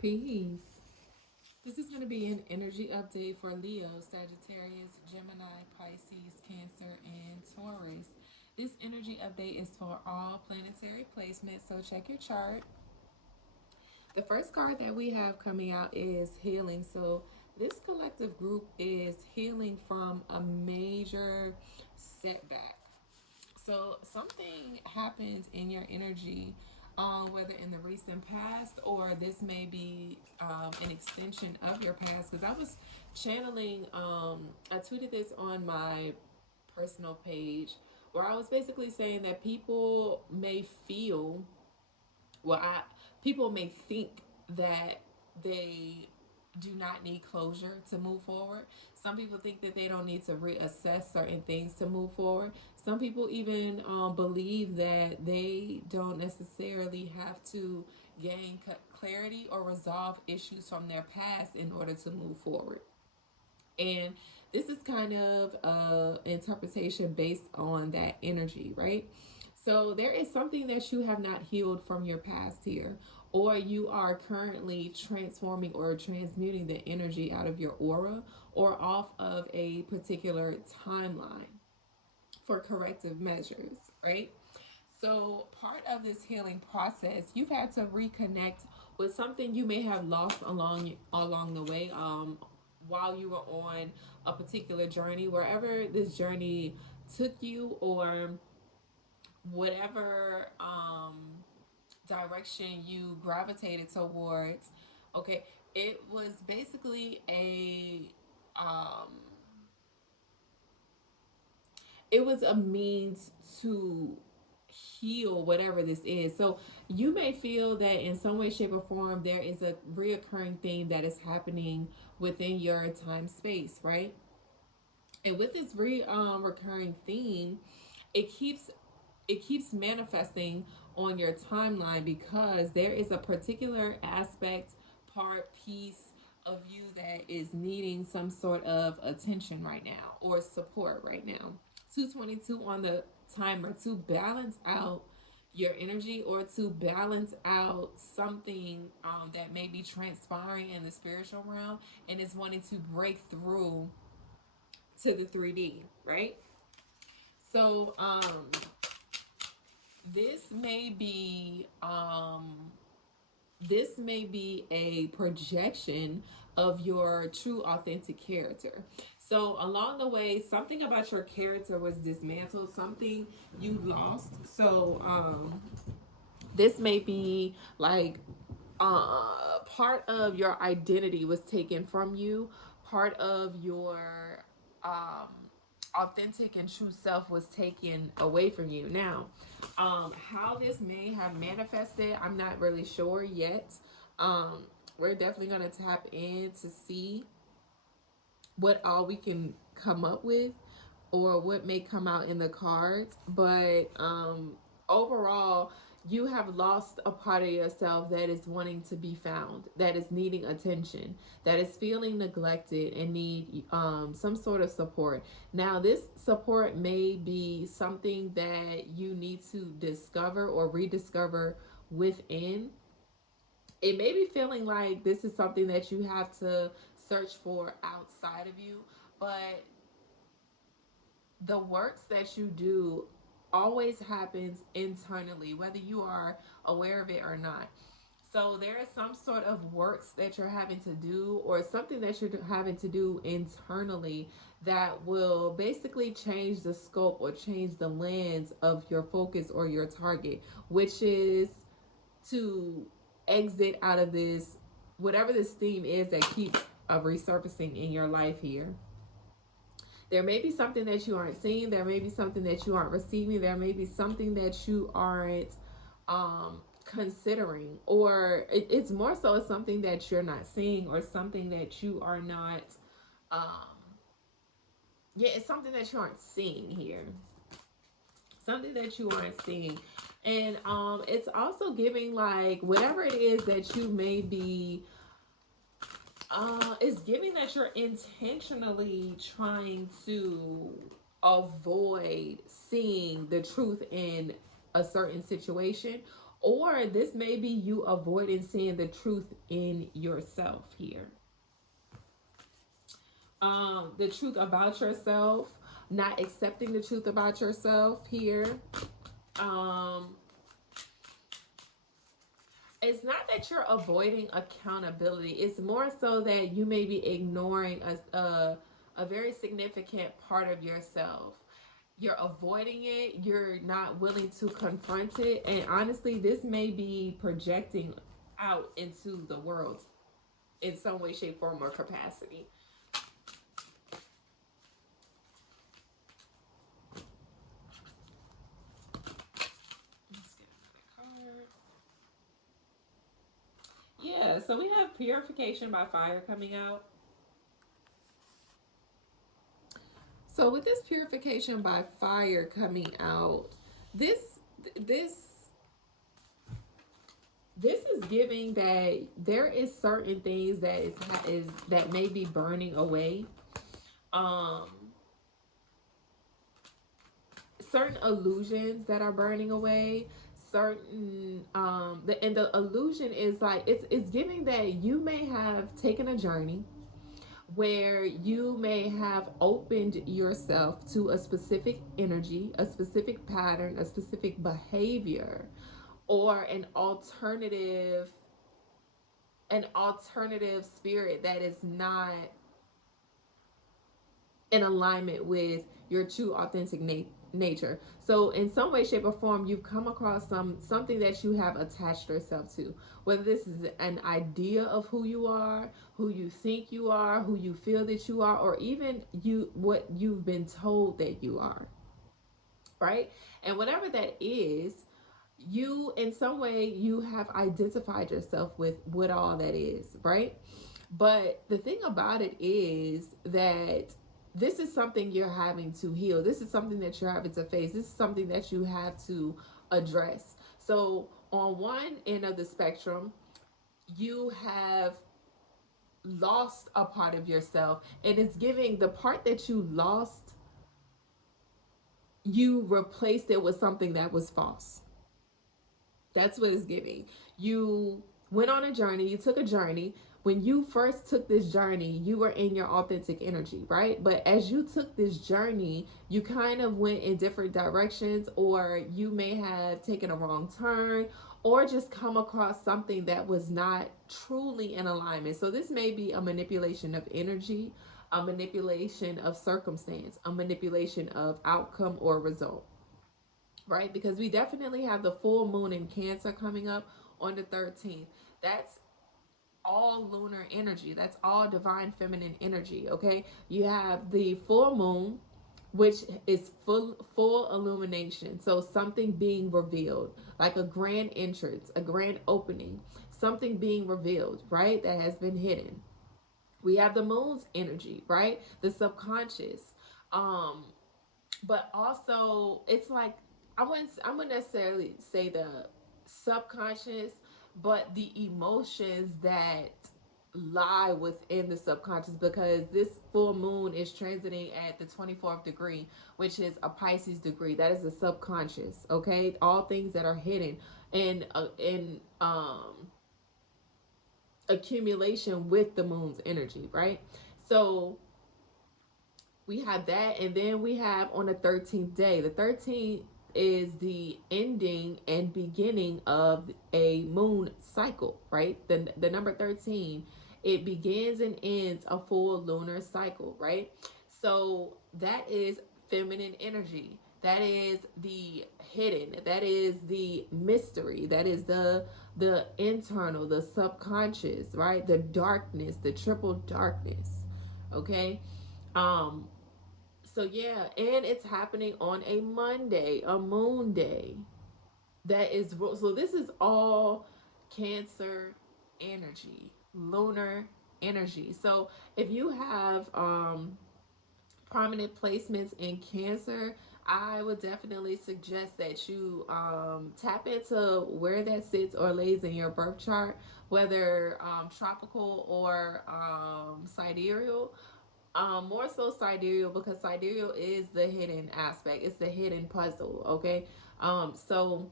Peace. This is going to be an energy update for Leo, Sagittarius, Gemini, Pisces, Cancer, and Taurus. This energy update is for all planetary placements, so check your chart. The first card that we have coming out is healing. So this collective group is healing from a major setback. So something happens in your energy, whether in the recent past or this may be an extension of your past. Because I was channeling, I tweeted this on my personal page where I was basically saying that well, I people may think that they do not need closure to move forward. Some people think that they don't need to reassess certain things to move forward. Some people even believe that they don't necessarily have to gain clarity or resolve issues from their past in order to move forward. And this is kind of interpretation based on that energy, right? So there is something that you have not healed from your past here, or you are currently transforming or transmuting the energy out of your aura or off of a particular timeline for corrective measures, right? So, part of this healing process, you've had to reconnect with something you may have lost along the way, while you were on a particular journey, wherever this journey took you, or whatever direction you gravitated towards. Okay, it was basically um, a means to heal whatever this is. So you may feel that in some way, shape, or form there is a reoccurring theme that is happening within your time space, right? And with this recurring theme, it keeps manifesting on your timeline because there is a particular aspect, part, piece of you that is needing some sort of attention right now or support right now. 222 on the timer to balance out your energy or to balance out something that may be transpiring in the spiritual realm and is wanting to break through to the 3D, right? So this may be a projection of your true authentic character. So along the way, something about your character was dismantled, something you lost. So this may be like part of your identity was taken from you, part of your um, authentic and true self was taken away from you. Now, how this may have manifested, I'm not really sure yet. We're definitely going to tap in to see what all we can come up with or what may come out in the cards. But overall, you have lost a part of yourself that is wanting to be found, that is needing attention, that is feeling neglected and need some sort of support. Now, this support may be something that you need to discover or rediscover within. It may be feeling like this is something that you have to search for outside of you, but the works that you do always happens internally, whether you are aware of it or not. So there is some sort of works that you're having to do or something that you're having to do internally that will basically change the scope or change the lens of your focus or your target, which is to exit out of this, whatever this theme is that keeps resurfacing in your life here. There may be something that you aren't seeing. There may be something that you aren't receiving. There may be something that you aren't considering, or it's more so something that you're not seeing, or something that you are not. Um, yeah, it's something that you aren't seeing here. Something that you aren't seeing, and it's also giving like whatever it is that you may be it's giving that you're intentionally trying to avoid seeing the truth in a certain situation, Or this may be you avoiding seeing the truth in yourself here. The truth about yourself, not accepting the truth about yourself here. Um, it's not that you're avoiding accountability. It's more so that you may be ignoring a very significant part of yourself. You're avoiding it. You're not willing to confront it. And honestly, this may be projecting out into the world in some way, shape, form, or capacity. Let's get another card. Yeah, so we have purification by fire coming out. So with this purification by fire coming out, this this this is giving that there is certain things that is that may be burning away. Um Certain illusions that are burning away, certain and the illusion is like it's giving that you may have taken a journey where you may have opened yourself to a specific energy, a specific pattern, a specific behavior, or an alternative spirit that is not in alignment with your true authentic nature. So in some way, shape, or form, you've come across something that you have attached yourself to, whether this is an idea of who you are, who you think you are, who you feel that you are, or even what you've been told that you are, right? And whatever that is, you in some way you have identified yourself with what all that is, right? But the thing about it is that this is something you're having to heal. This is something that you're having to face. This is something that you have to address. So on one end of the spectrum, you have lost a part of yourself, and it's giving the part that you lost, you replaced it with something that was false. That's what it's giving. You went on a journey, you took a journey. When you first took this journey, you were in your authentic energy, right? But as you took this journey, you kind of went in different directions, or you may have taken a wrong turn, or just come across something that was not truly in alignment. So this may be a manipulation of energy, a manipulation of circumstance, a manipulation of outcome or result, right? Because we definitely have the full moon in Cancer coming up on the 13th. That's all lunar energy. That's all divine feminine energy, okay? You have the full moon, which is full illumination. So something being revealed, like a grand entrance, a grand opening, something being revealed, right? That has been hidden. We have the moon's energy, right? The subconscious. Um but also it's like I wouldn't necessarily say the subconscious, but the emotions that lie within the subconscious, because this full moon is transiting at the 24th degree, which is a Pisces degree. That is the subconscious, okay? All things that are hidden in accumulation with the moon's energy, right? So we have that, and then we have on the 13th day. The 13th is the ending and beginning of a moon cycle, right? The number 13, it begins and ends a full lunar cycle, right? So that is feminine energy. That is the hidden. That is the mystery. That is the internal, the subconscious, right? The darkness, the triple darkness. Okay? Um so yeah, and it's happening on a Monday, a moon day. That is so this is all Cancer energy, lunar energy. So if you have prominent placements in Cancer, I would definitely suggest that you tap into where that sits or lays in your birth chart, whether tropical or sidereal. More so sidereal, because sidereal is the hidden aspect. It's the hidden puzzle. Okay. So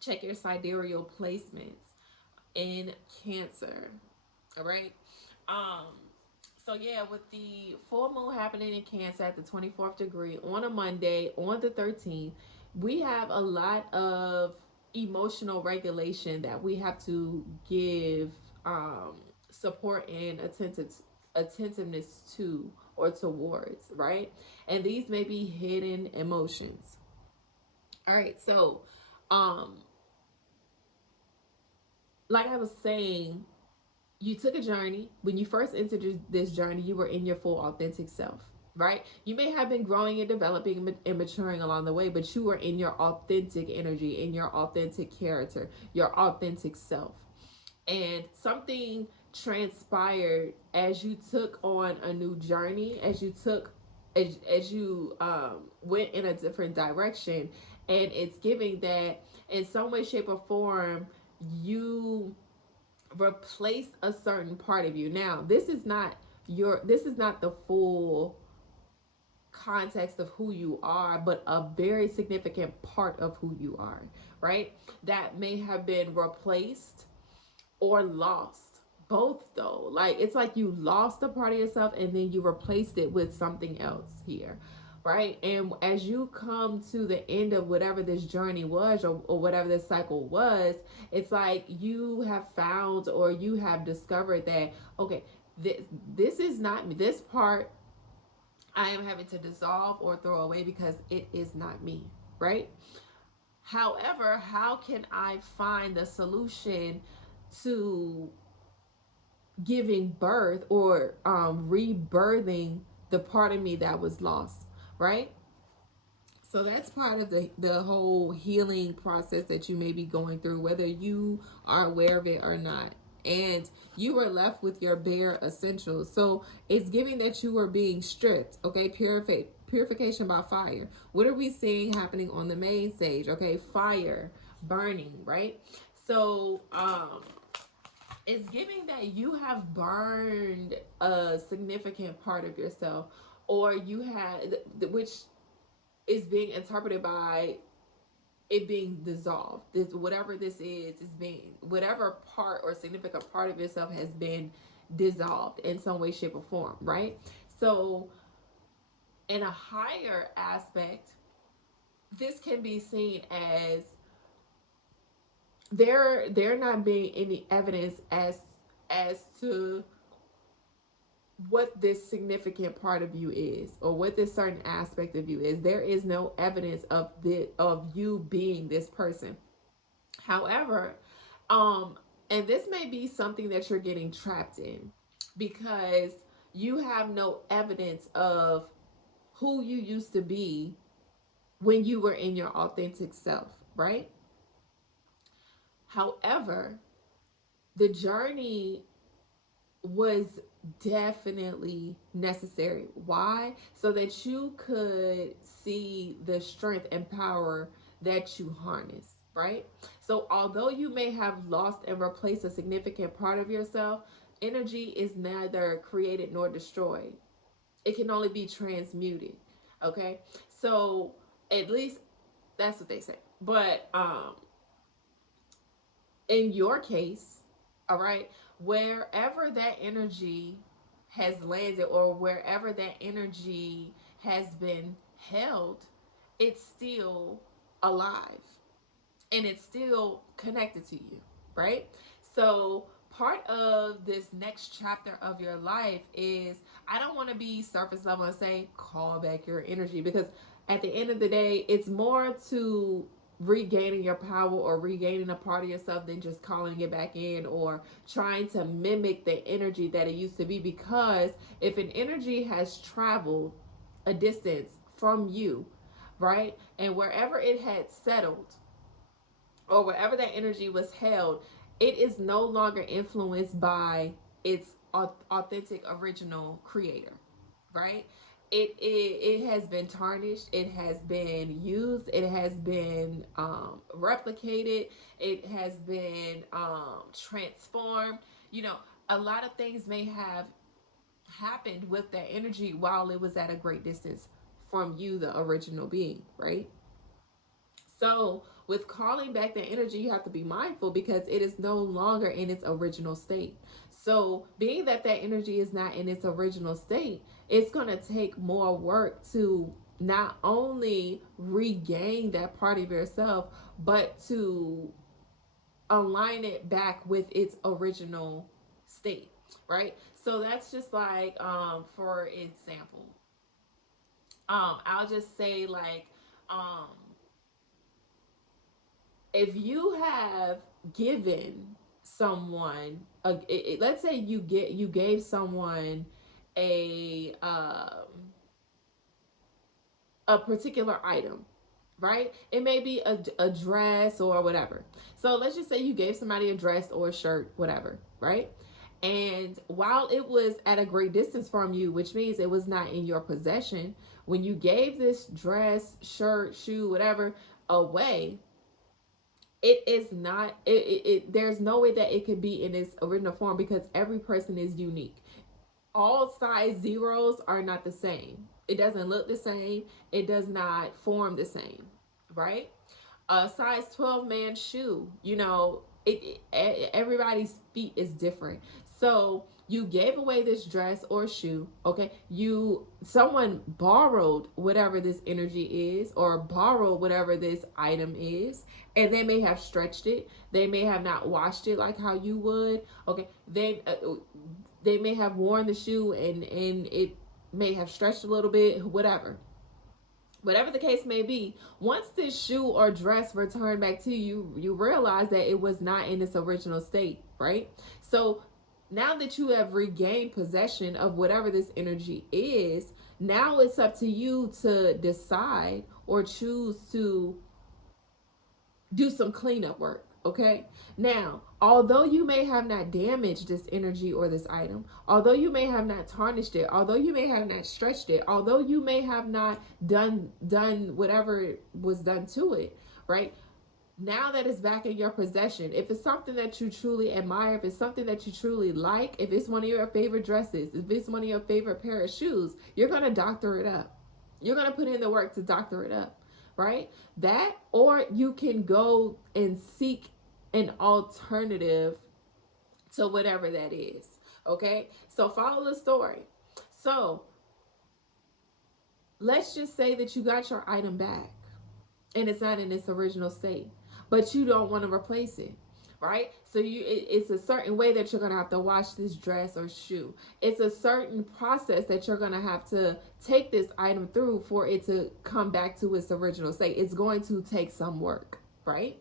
Check your sidereal placements in Cancer. All right. Um, so yeah, with the full moon happening in Cancer at the 24th degree on a Monday on the 13th, we have a lot of emotional regulation that we have to give support and attentiveness to or towards, right? And these may be hidden emotions. All right, so um like I was saying, you took a journey. When you first entered this journey, you were in your full authentic self, right? You may have been growing and developing and maturing along the way, but you were in your authentic energy, in your authentic character, your authentic self. And something transpired as you took on a new journey, as you went in a different direction, and it's giving that in some way, shape, or form you replace a certain part of you. Now, this is not the full context of who you are, but a very significant part of who you are, right? That may have been replaced or lost. Both though. Like it's like you lost a part of yourself and then you replaced it with something else here. Right? And as you come to the end of whatever this journey was, or whatever this cycle was, it's like you have found or you have discovered that, okay, this is not me. This part I am having to dissolve or throw away because it is not me. Right? However, how can I find the solution to giving birth or rebirthing the part of me that was lost, right? So that's part of the whole healing process that you may be going through, whether you are aware of it or not. And you were left with your bare essentials. So it's giving that you were being stripped, okay? Purification by fire. What are we seeing happening on the main stage? Okay, fire, burning, right? So it's giving that you have burned a significant part of yourself, or you had, which is being interpreted by it being dissolved. This, whatever this is being, whatever part or significant part of yourself has been dissolved in some way, shape, or form, right? So in a higher aspect, this can be seen as there not being any evidence as to what this significant part of you is, or what this certain aspect of you is. There is no evidence of you being this person. However, and this may be something that you're getting trapped in because you have no evidence of who you used to be when you were in your authentic self, right? However, the journey was definitely necessary. Why? So that you could see the strength and power that you harness, right? So although you may have lost and replaced a significant part of yourself, energy is neither created nor destroyed. It can only be transmuted. Okay? So at least that's what they say. But in your case, all right, wherever that energy has landed or wherever that energy has been held, it's still alive and it's still connected to you, right? So part of this next chapter of your life is, I don't want to be surface level and say call back your energy, because at the end of the day, it's more to regaining your power or regaining a part of yourself than just calling it back in or trying to mimic the energy that it used to be. Because if an energy has traveled a distance from you, right, and wherever it had settled or wherever that energy was held, it is no longer influenced by its authentic original creator, right? It has been tarnished, it has been used, it has been replicated, it has been transformed. You know, a lot of things may have happened with that energy while it was at a great distance from you, the original being, right? So with calling back that energy, you have to be mindful because it is no longer in its original state. So, being that that energy is not in its original state, it's going to take more work to not only regain that part of yourself, but to align it back with its original state, right? So that's just like, for example, I'll just say like, um, if you have given someone let's say you gave someone a a particular item, right? It may be a dress or whatever. So let's just say you gave somebody a dress or a shirt, whatever, right? And while it was at a great distance from you, which means it was not in your possession, when you gave this dress, shirt, shoe, whatever away, it is not there's no way that it could be in its original form because every person is unique. All size zeros are not the same. It doesn't look the same. It does not form the same, right? A size 12 man shoe, you know, everybody's feet is different. So you gave away this dress or shoe, okay? Someone borrowed whatever this energy is or borrowed whatever this item is, and they may have stretched it. They may have not washed it like how you would. Okay, they may have worn the shoe and it may have stretched a little bit, whatever the case may be. Once this shoe or dress returned back to you, you realize that it was not in its original state, right? So now that you have regained possession of whatever this energy is, now it's up to you to decide or choose to do some cleanup work. Okay. Now, although you may have not damaged this energy or this item, although you may have not tarnished it, although you may have not stretched it, although you may have not done whatever was done to it, right? Now that it's back in your possession, if it's something that you truly admire, if it's something that you truly like, if it's one of your favorite dresses, if it's one of your favorite pair of shoes, you're going to doctor it up. You're going to put in the work to doctor it up, right? That, or you can go and seek an alternative to whatever that is. Okay. So follow the story. So let's just say that you got your item back and it's not in its original state, but you don't want to replace it, right? So it's a certain way that you're going to have to wash this dress or shoe. It's a certain process that you're going to have to take this item through for it to come back to its original state. It's going to take some work, right?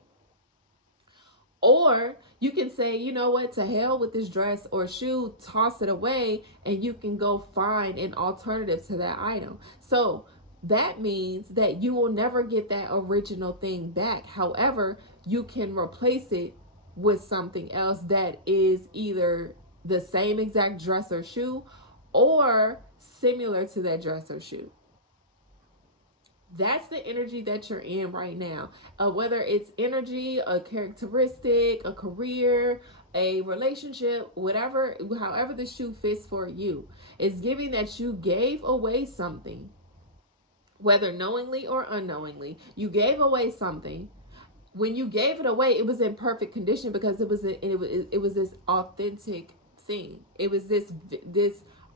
Or you can say, you know what, to hell with this dress or shoe, toss it away, and you can go find an alternative to that item. So that means that you will never get that original thing back. However, you can replace it with something else that is either the same exact dress or shoe or similar to that dress or shoe. That's the energy that you're in right now. Whether it's energy, a characteristic, a career, a relationship, whatever, however the shoe fits for you. It's giving that you gave away something, whether knowingly or unknowingly. You gave away something. When you gave it away, it was in perfect condition because it was this authentic thing. It was this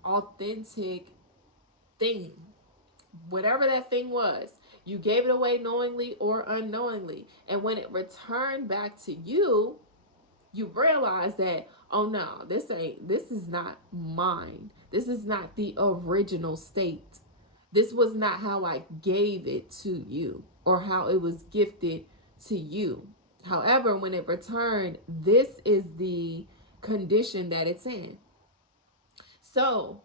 authentic thing. Whatever that thing was, you gave it away knowingly or unknowingly. And when it returned back to you, you realize that, oh no, this is not mine. This is not the original state. This was not how I gave it to you or how it was gifted to you. However, when it returned, this is the condition that it's in. So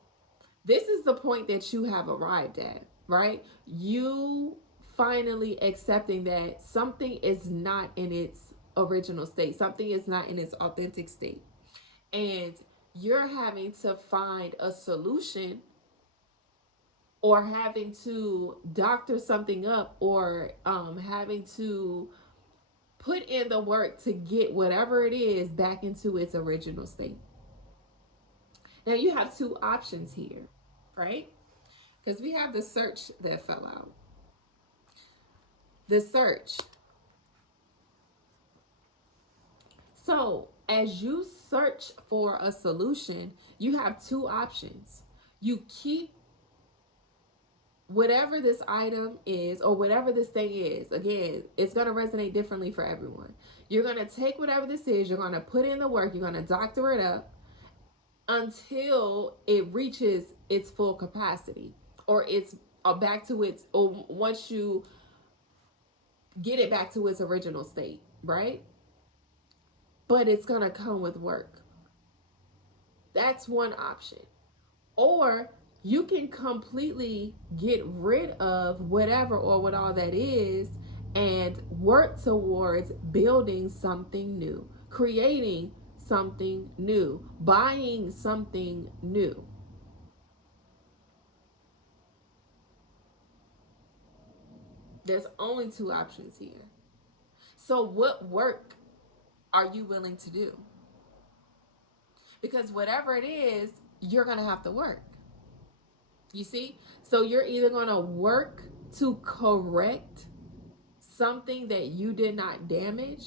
this is the point that you have arrived at, right? You finally accepting that something is not in its original state. Something is not in its authentic state. And you're having to find a solution or having to doctor something up or having to put in the work to get whatever it is back into its original state. Now you have two options here, right? Because we have the search that fell out. The search. So as you search for a solution, you have two options. You keep whatever this item is or whatever this thing is. Again, it's going to resonate differently for everyone. You're going to take whatever this is, you're going to put in the work, you're going to doctor it up until it reaches its full capacity, or it's back to its, or once you get it back to its original state, right? But it's going to come with work. That's one option. Or you can completely get rid of whatever or what all that is and work towards building something new, creating something new, buying something new. There's only two options here. So what work are you willing to do? Because whatever it is, you're going to have to work. You see? So you're either going to work to correct something that you did not damage,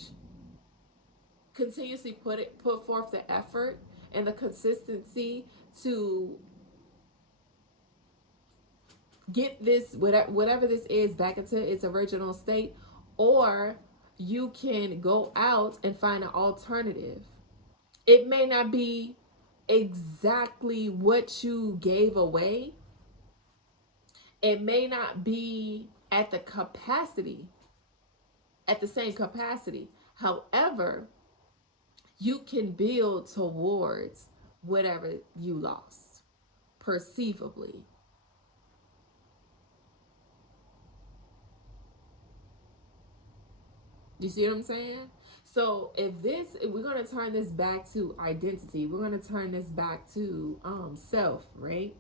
continuously put forth the effort and the consistency to get this whatever this is back into its original state, or you can go out and find an alternative. It may not be exactly what you gave away. It may not be at the capacity, at the same capacity. However, you can build towards whatever you lost, perceivably. You see what I'm saying? So if we're going to turn this back to identity, we're going to turn this back to self, right?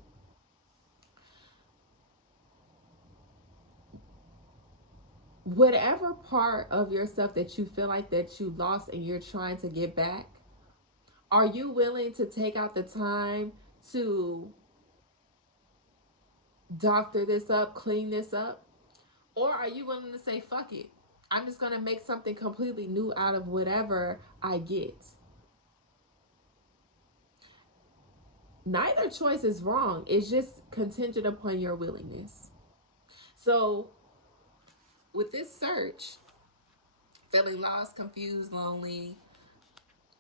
Whatever part of yourself that you feel like that you lost and you're trying to get back, are you willing to take out the time to doctor this up, clean this up? Or are you willing to say, fuck it, I'm just going to make something completely new out of whatever I get? Neither choice is wrong. It's just contingent upon your willingness. So with this search, feeling lost, confused, lonely,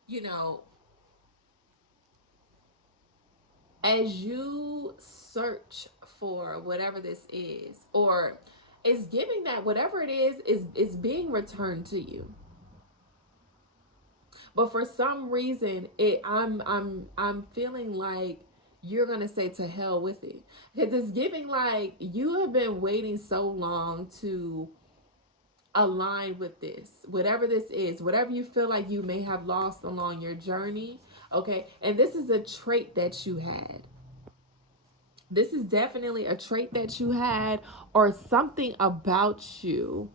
you know, as you search for whatever this is, or it's giving that whatever it is being returned to you. But for some reason, I'm feeling like you're gonna say to hell with it, because it's giving like you have been waiting so long to align with this, whatever this is, whatever you feel like you may have lost along your journey. Okay, and this is a trait that you had. This is definitely a trait that you had, or something about you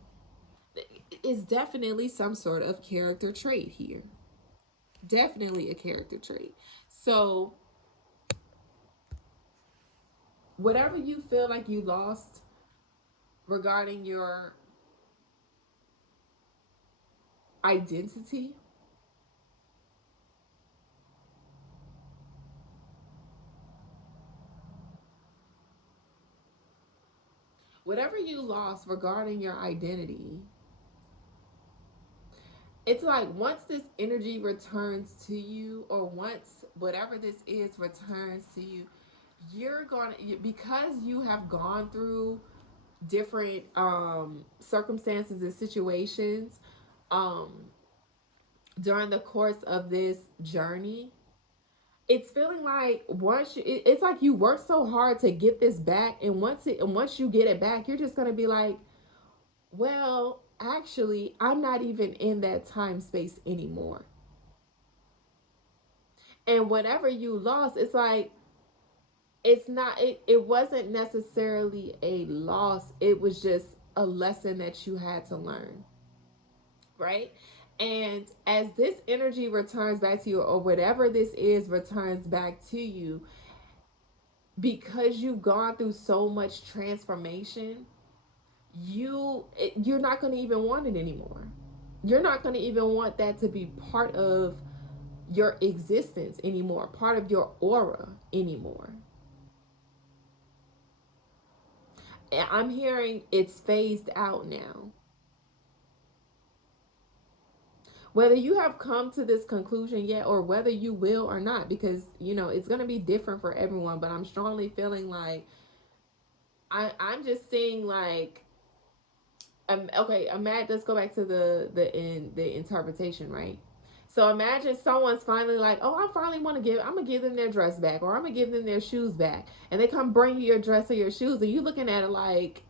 is definitely some sort of character trait here. Definitely a character trait. So whatever you feel like you lost regarding your identity, whatever you lost regarding your identity, it's like once this energy returns to you, or once whatever this is returns to you, you're going to, because you have gone through different circumstances and situations during the course of this journey, it's feeling like it's like you work so hard to get this back, and once you get it back, you're just going to be like, well, actually, I'm not even in that time space anymore. And whatever you lost, it's like, it wasn't necessarily a loss. It was just a lesson that you had to learn. Right? And as this energy returns back to you, or whatever this is returns back to you, because you've gone through so much transformation, you're not going to even want it anymore. You're not going to even want that to be part of your existence anymore, part of your aura anymore. And I'm hearing it's phased out now. Whether you have come to this conclusion yet or whether you will or not, because it's going to be different for everyone, but I'm strongly feeling like I'm just seeing like okay, imagine, let's go back to the interpretation, right? So imagine someone's finally like, oh, I'm gonna give them their dress back, or I'm gonna give them their shoes back, and they come bring you your dress or your shoes, and you looking at it like,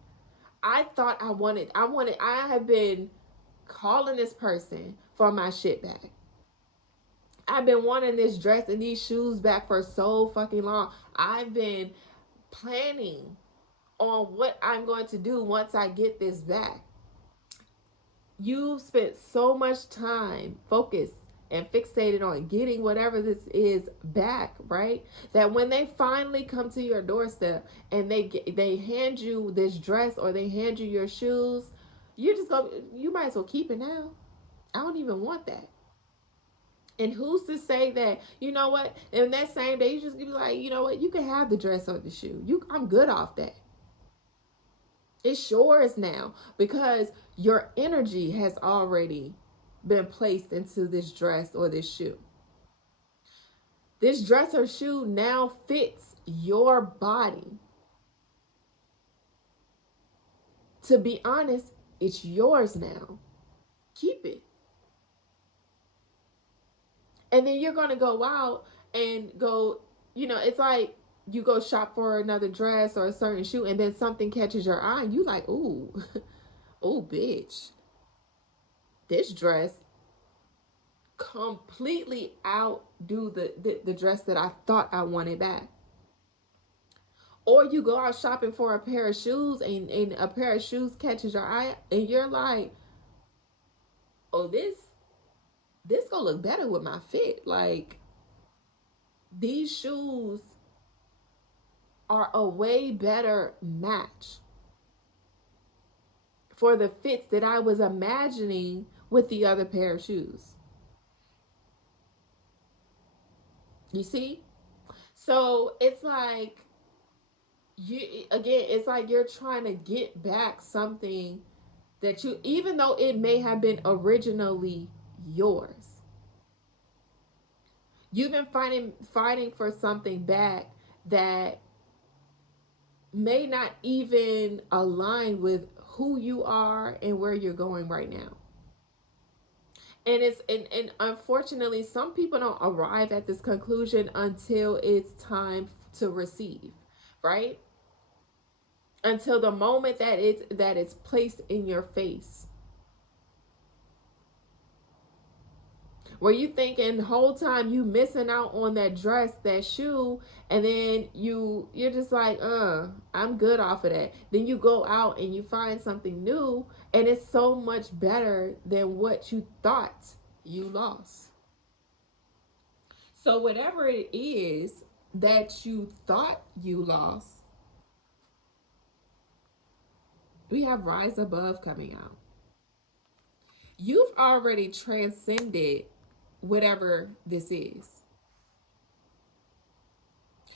I thought I have been calling this person for my shit back. I've been wanting this dress and these shoes back for so fucking long. I've been planning on what I'm going to do once I get this back. You've spent so much time focused and fixated on getting whatever this is back, right? That when they finally come to your doorstep and they hand you this dress or they hand you your shoes, you might as well keep it now. I don't even want that. And who's to say that, you know what, in that same day, you just be like, you know what, you can have the dress or the shoe. I'm good off that. It's yours now because your energy has already been placed into this dress or this shoe. This dress or shoe now fits your body. To be honest, it's yours now. Keep it. And then you're going to go out and go, it's like you go shop for another dress or a certain shoe and then something catches your eye and you like, ooh, oh, bitch. This dress completely outdo the dress that I thought I wanted back. Or you go out shopping for a pair of shoes and a pair of shoes catches your eye and you're like, oh, this gonna look better with my fit. Like, these shoes are a way better match for the fits that I was imagining with the other pair of shoes. You see? So it's like it's like you're trying to get back something that even though it may have been originally yours, you've been fighting for something back that may not even align with who you are and where you're going right now. And and unfortunately, some people don't arrive at this conclusion until it's time to receive, right? Until the moment that it's placed in your face. Where you thinking the whole time you missing out on that dress, that shoe, and then you're just like, I'm good off of that. Then you go out and you find something new and it's so much better than what you thought you lost. So whatever it is that you thought you lost, we have Rise Above coming out. You've already transcended whatever this is.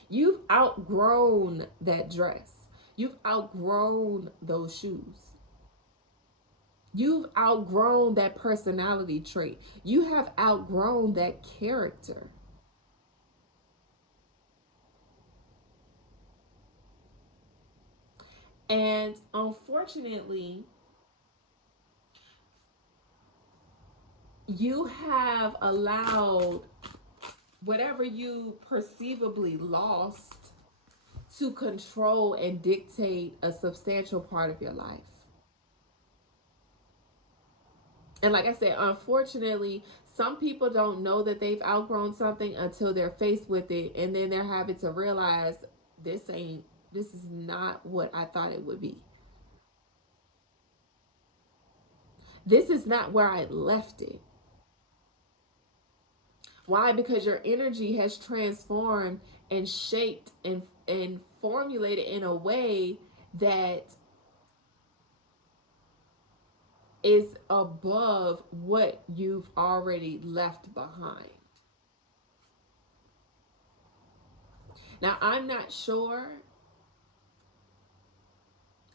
You've outgrown that dress. You've outgrown those shoes. You've outgrown that personality trait. You have outgrown that character. And unfortunately, you have allowed whatever you perceivably lost to control and dictate a substantial part of your life. And like I said, unfortunately, some people don't know that they've outgrown something until they're faced with it, and then they're having to realize this is not what I thought it would be. This is not where I left it. Why? Because your energy has transformed and shaped and formulated in a way that is above what you've already left behind. Now, I'm not sure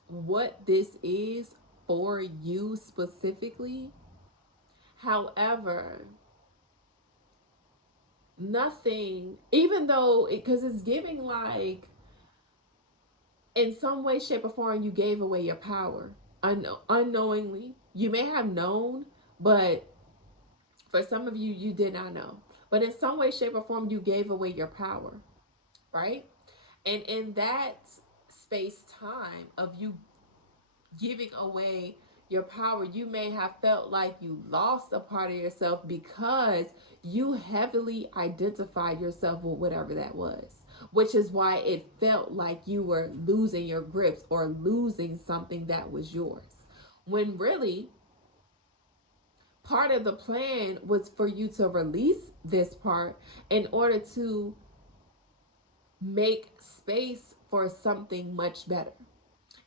what this is for you specifically. However, nothing, even though, because it's giving like, in some way, shape, or form, you gave away your power unknowingly. You may have known, but for some of you, you did not know. But in some way, shape, or form, you gave away your power, right? And in that space time of you giving away your power, you may have felt like you lost a part of yourself because you heavily identified yourself with whatever that was, which is why it felt like you were losing your grips or losing something that was yours. When really, part of the plan was for you to release this part in order to make space for something much better.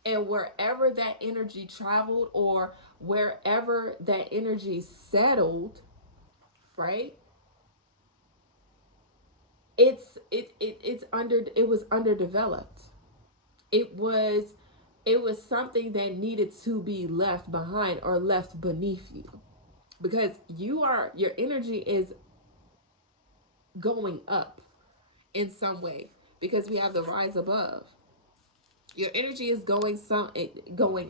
And wherever that energy traveled or wherever that energy settled, right? It was underdeveloped. It was something that needed to be left behind or left beneath you. Because your energy is going up in some way, because we have the rise above. Your energy is going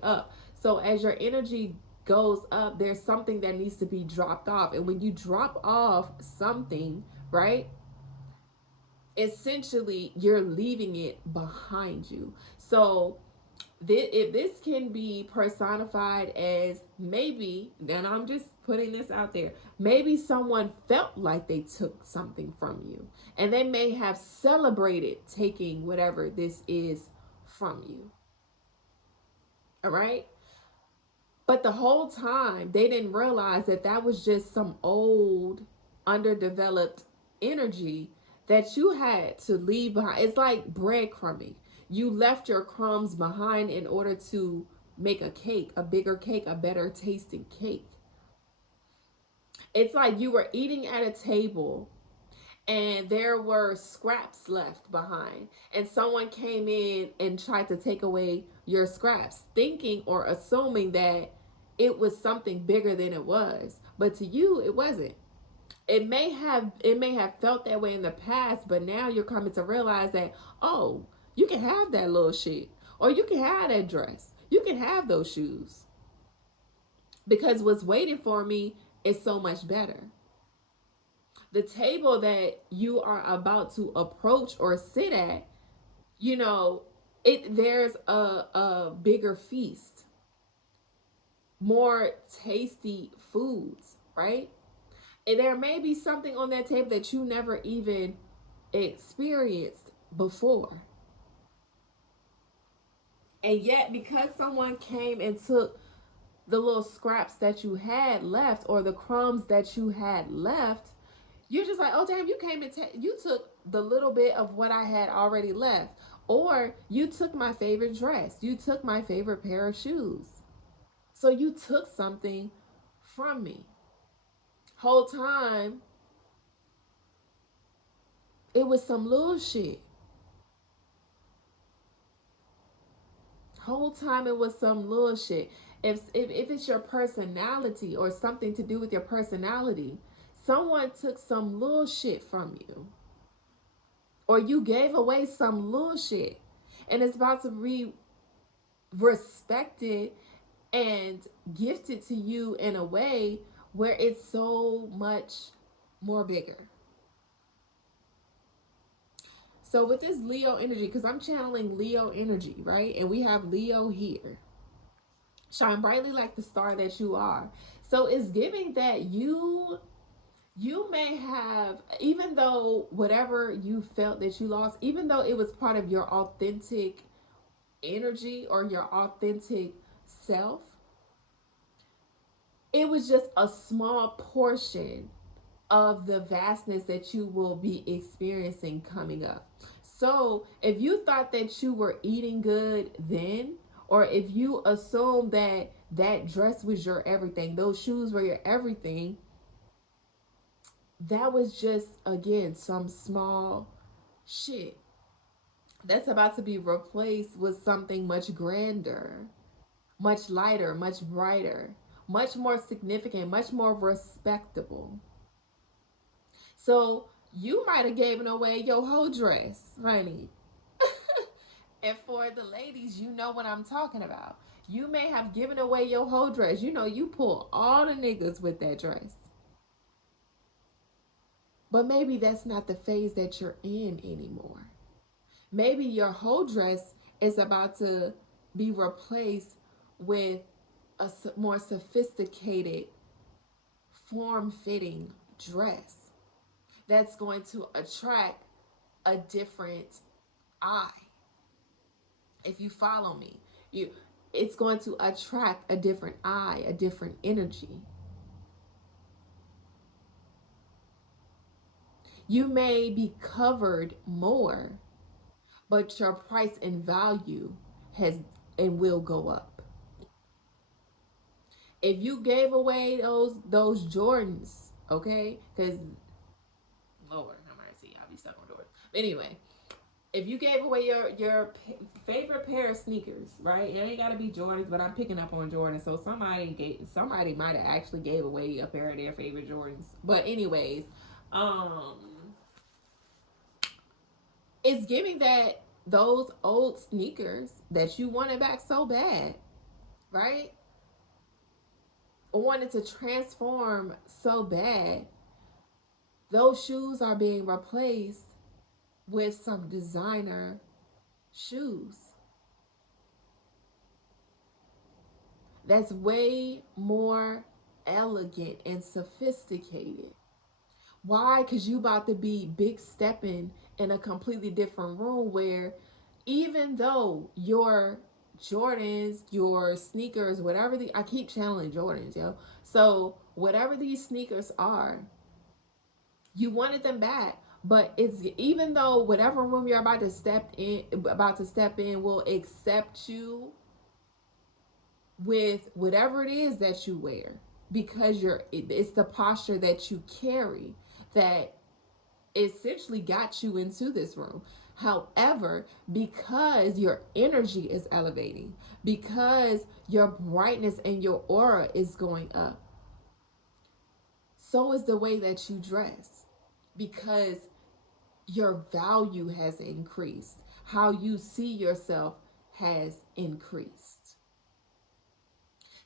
up. So as your energy goes up, there's something that needs to be dropped off. And when you drop off something, right, essentially you're leaving it behind you. So if this can be personified as, maybe, and I'm just putting this out there, maybe someone felt like they took something from you, and they may have celebrated taking whatever this is from you. All right? But the whole time, they didn't realize that that was just some old, underdeveloped energy that you had to leave behind. It's like breadcrumbing. You left your crumbs behind in order to make a cake, a bigger cake, a better tasting cake. It's like you were eating at a table and there were scraps left behind, and someone came in and tried to take away your scraps, thinking or assuming that it was something bigger than it was. But to you, it wasn't. It may have felt that way in the past, but now you're coming to realize that, oh, you can have that little shit, or you can have that dress, you can have those shoes, because what's waiting for me is so much better. The table that you are about to approach or sit at, there's a bigger feast, more tasty foods, right? And there may be something on that table that you never even experienced before. And yet, because someone came and took the little scraps that you had left, or the crumbs that you had left, you're just like, oh damn, you came and you took the little bit of what I had already left. Or you took my favorite dress, you took my favorite pair of shoes. So you took something from me. Whole time, it was some little shit. Whole time it was some little shit. If it's your personality or something to do with your personality, someone took some little shit from you, or you gave away some little shit, and it's about to be respected and gifted to you in a way where it's so much more bigger. So with this Leo energy, because I'm channeling Leo energy, right? And we have Leo here. Shine brightly like the star that you are. So it's giving that you may have, even though whatever you felt that you lost, even though it was part of your authentic energy or your authentic self, it was just a small portion of the vastness that you will be experiencing coming up. So if you thought that you were eating good then, or if you assumed that that dress was your everything, those shoes were your everything, that was just, again, some small shit that's about to be replaced with something much grander, much lighter, much brighter, much more significant, much more respectable. So you might have given away your whole dress, honey. And for the ladies, you know what I'm talking about. You may have given away your whole dress. You know, you pull all the niggas with that dress. But maybe that's not the phase that you're in anymore. Maybe your whole dress is about to be replaced with a more sophisticated, form-fitting dress that's going to attract a different eye. If you follow me, it's going to attract a different eye, a different energy. You may be covered more, but your price and value has and will go up. If you gave away those Jordans, okay, because Lord have mercy, I'll be stuck on Jordans. Anyway, if you gave away your favorite pair of sneakers, right? It ain't gotta be Jordans, but I'm picking up on Jordans, so somebody might have actually gave away a pair of their favorite Jordans. But anyways, it's giving that those old sneakers that you wanted back so bad, right? Wanted to transform so bad, those shoes are being replaced with some designer shoes that's way more elegant and sophisticated. Why? Because you about to be big stepping in a completely different room where, even though your Jordans, your sneakers, whatever I keep channeling Jordans, yo. So whatever these sneakers are, you wanted them back, but it's, even though whatever room you're about to step in will accept you with whatever it is that you wear, because it's the posture that you carry that essentially got you into this room. However, because your energy is elevating, because your brightness and your aura is going up, so is the way that you dress, because your value has increased. How you see yourself has increased.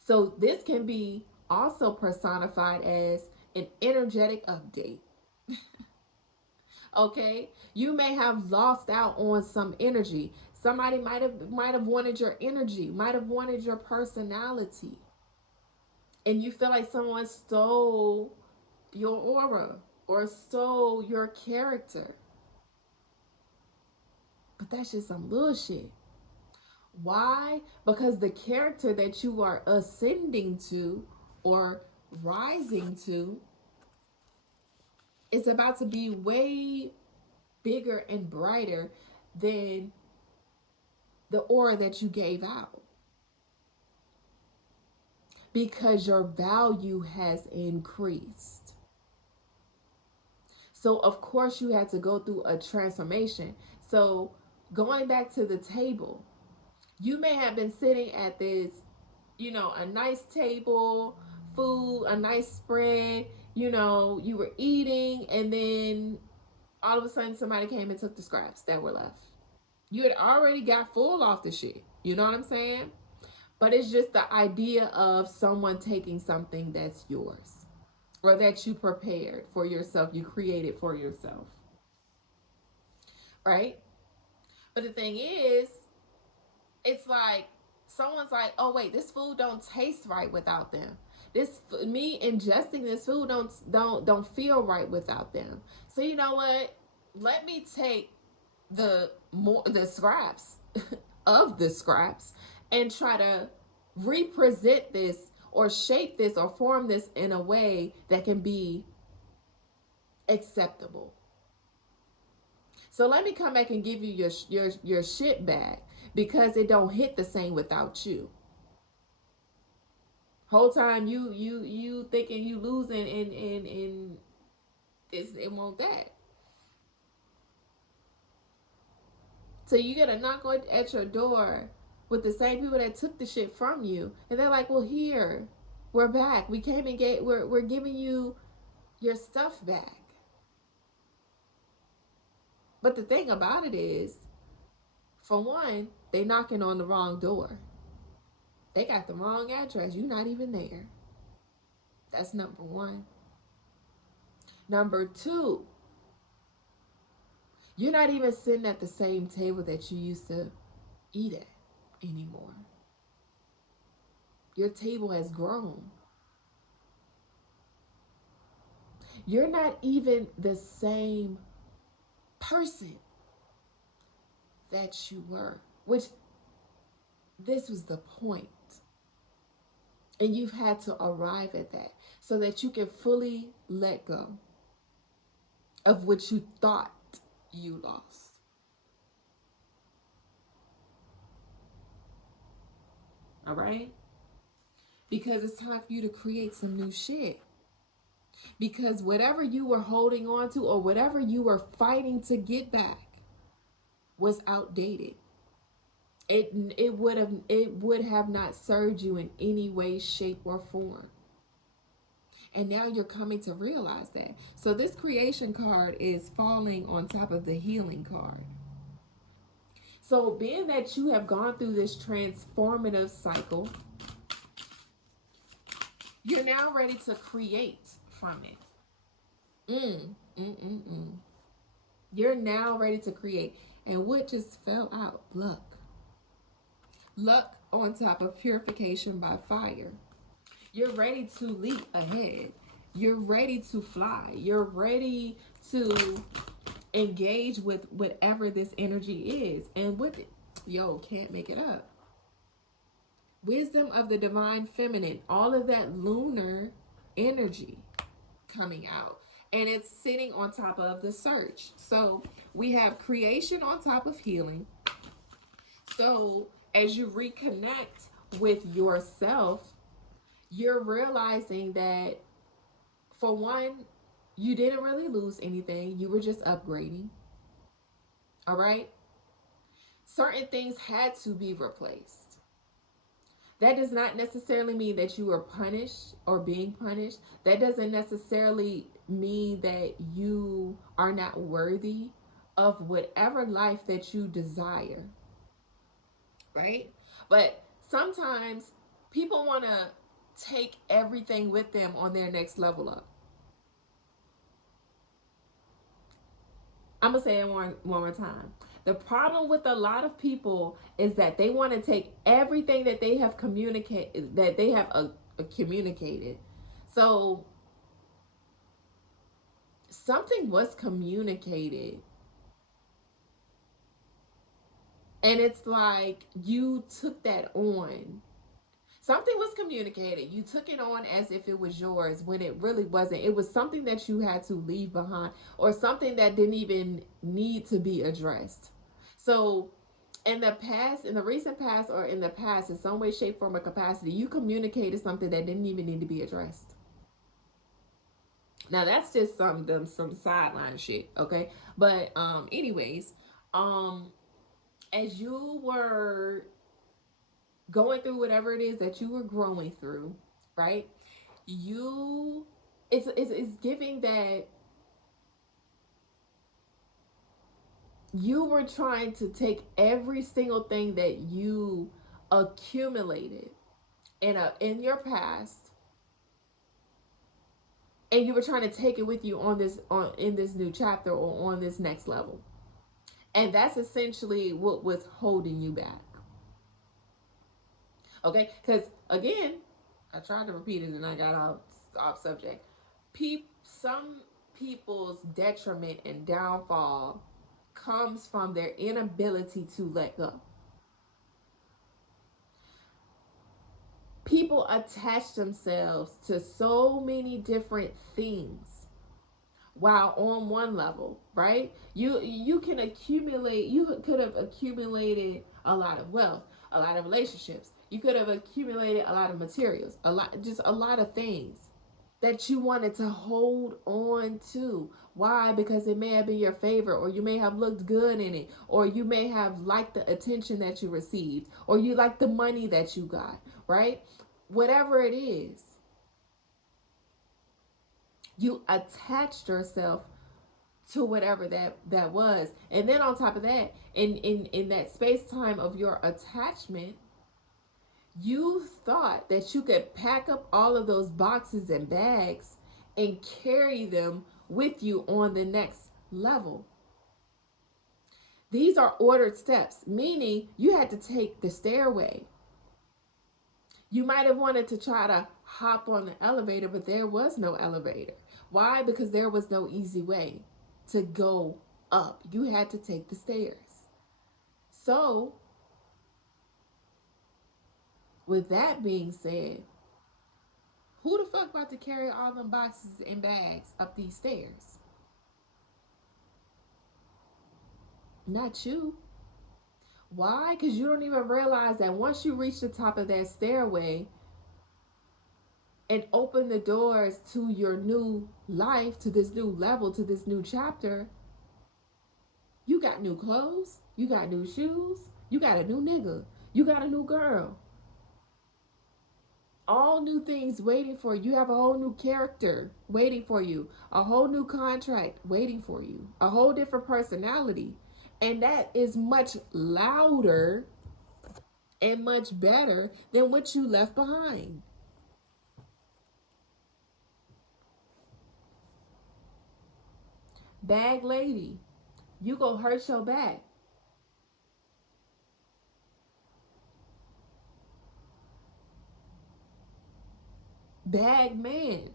So this can be also personified as an energetic update. Okay, you may have lost out on some energy. Somebody might have wanted your energy, might have wanted your personality, and you feel like someone stole your aura or stole your character. But that's just some little shit. Why? Because the character that you are ascending to or rising to is about to be way bigger and brighter than the aura that you gave out, because your value has increased. So of course you had to go through a transformation. So going back to the table, you may have been sitting at this, a nice table, food, a nice spread, you were eating, and then all of a sudden somebody came and took the scraps that were left. You had already got full off the shit. You know what I'm saying? But it's just the idea of someone taking something that's yours, or that you prepared for yourself, you created for yourself. Right? But the thing is, it's like someone's like, oh wait, this food don't taste right without them. Me ingesting this food don't feel right without them. So you know what? Let me take the scraps of the scraps and try to represent this or shape this or form this in a way that can be acceptable. So let me come back and give you your shit back, because it don't hit the same without you. Whole time you thinking you losing, and it won't that. So you get a knock on at your door with the same people that took the shit from you, and they're like, "Well, here, we're back. We came and we're giving you your stuff back." But the thing about it is, for one, they knocking on the wrong door. They got the wrong address. You're not even there. That's number one. Number two, you're not even sitting at the same table that you used to eat at anymore. Your table has grown. You're not even the same person that you were, which this was the point. And you've had to arrive at that so that you can fully let go of what you thought you lost. All right? Because it's time for you to create some new shit. Because whatever you were holding on to or whatever you were fighting to get back was outdated. It would have not served you in any way, shape, or form. And now you're coming to realize that. So this creation card is falling on top of the healing card. So being that you have gone through this transformative cycle, you're now ready to create from it. You're now ready to create. And what just fell out? Luck. Luck on top of purification by fire. You're ready to leap ahead. You're ready to fly. You're ready to engage with whatever this energy is. And with it, can't make it up. Wisdom of the divine feminine. All of that lunar energy coming out. And it's sitting on top of the search. So we have creation on top of healing. So as you reconnect with yourself, you're realizing that, for one, you didn't really lose anything. You were just upgrading. All right? Certain things had to be replaced. That does not necessarily mean that you were punished or being punished. That doesn't necessarily mean that you are not worthy of whatever life that you desire. Right? But sometimes people want to take everything with them on their next level up. I'm going to say it one more time. The problem with a lot of people is that they want to take everything that they have communicated, communicated. So something was communicated. And it's like you took that on. Something was communicated. You took it on as if it was yours when it really wasn't. It was something that you had to leave behind, or something that didn't even need to be addressed. So in the past, in the recent past, or in the past, in some way, shape, form, or capacity, you communicated something that didn't even need to be addressed. Now that's just some sideline shit, okay? But anyways, as you were going through whatever it is that you were growing through, right? It's giving that you were trying to take every single thing that you accumulated in your past, and you were trying to take it with you in this new chapter or on this next level. And that's essentially what was holding you back. Okay? Because again, I tried to repeat it and I got off subject. Some people's detriment and downfall comes from their inability to let go. People attach themselves to so many different things while on one level, right? You could have accumulated a lot of wealth, a lot of relationships. You could have accumulated a lot of materials, just a lot of things that you wanted to hold on to. Why? Because it may have been your favorite, or you may have looked good in it, or you may have liked the attention that you received, or you liked the money that you got, right? Whatever it is, you attached yourself to whatever that was. And then on top of that, in that space time of your attachment, you thought that you could pack up all of those boxes and bags and carry them with you on the next level. These are ordered steps, meaning you had to take the stairway. You might have wanted to try to hop on the elevator, but there was no elevator. Why? Because there was no easy way to go up. You had to take the stairs. So, with that being said, who the fuck about to carry all them boxes and bags up these stairs? Not you. Why? Because you don't even realize that once you reach the top of that stairway and open the doors to your new life, to this new level, to this new chapter, you got new clothes, you got new shoes, you got a new nigga, you got a new girl. All new things waiting for you. You have a whole new character waiting for you, a whole new contract waiting for you, a whole different personality. And that is much louder and much better than what you left behind. Bag lady, you go hurt your back. Bag man,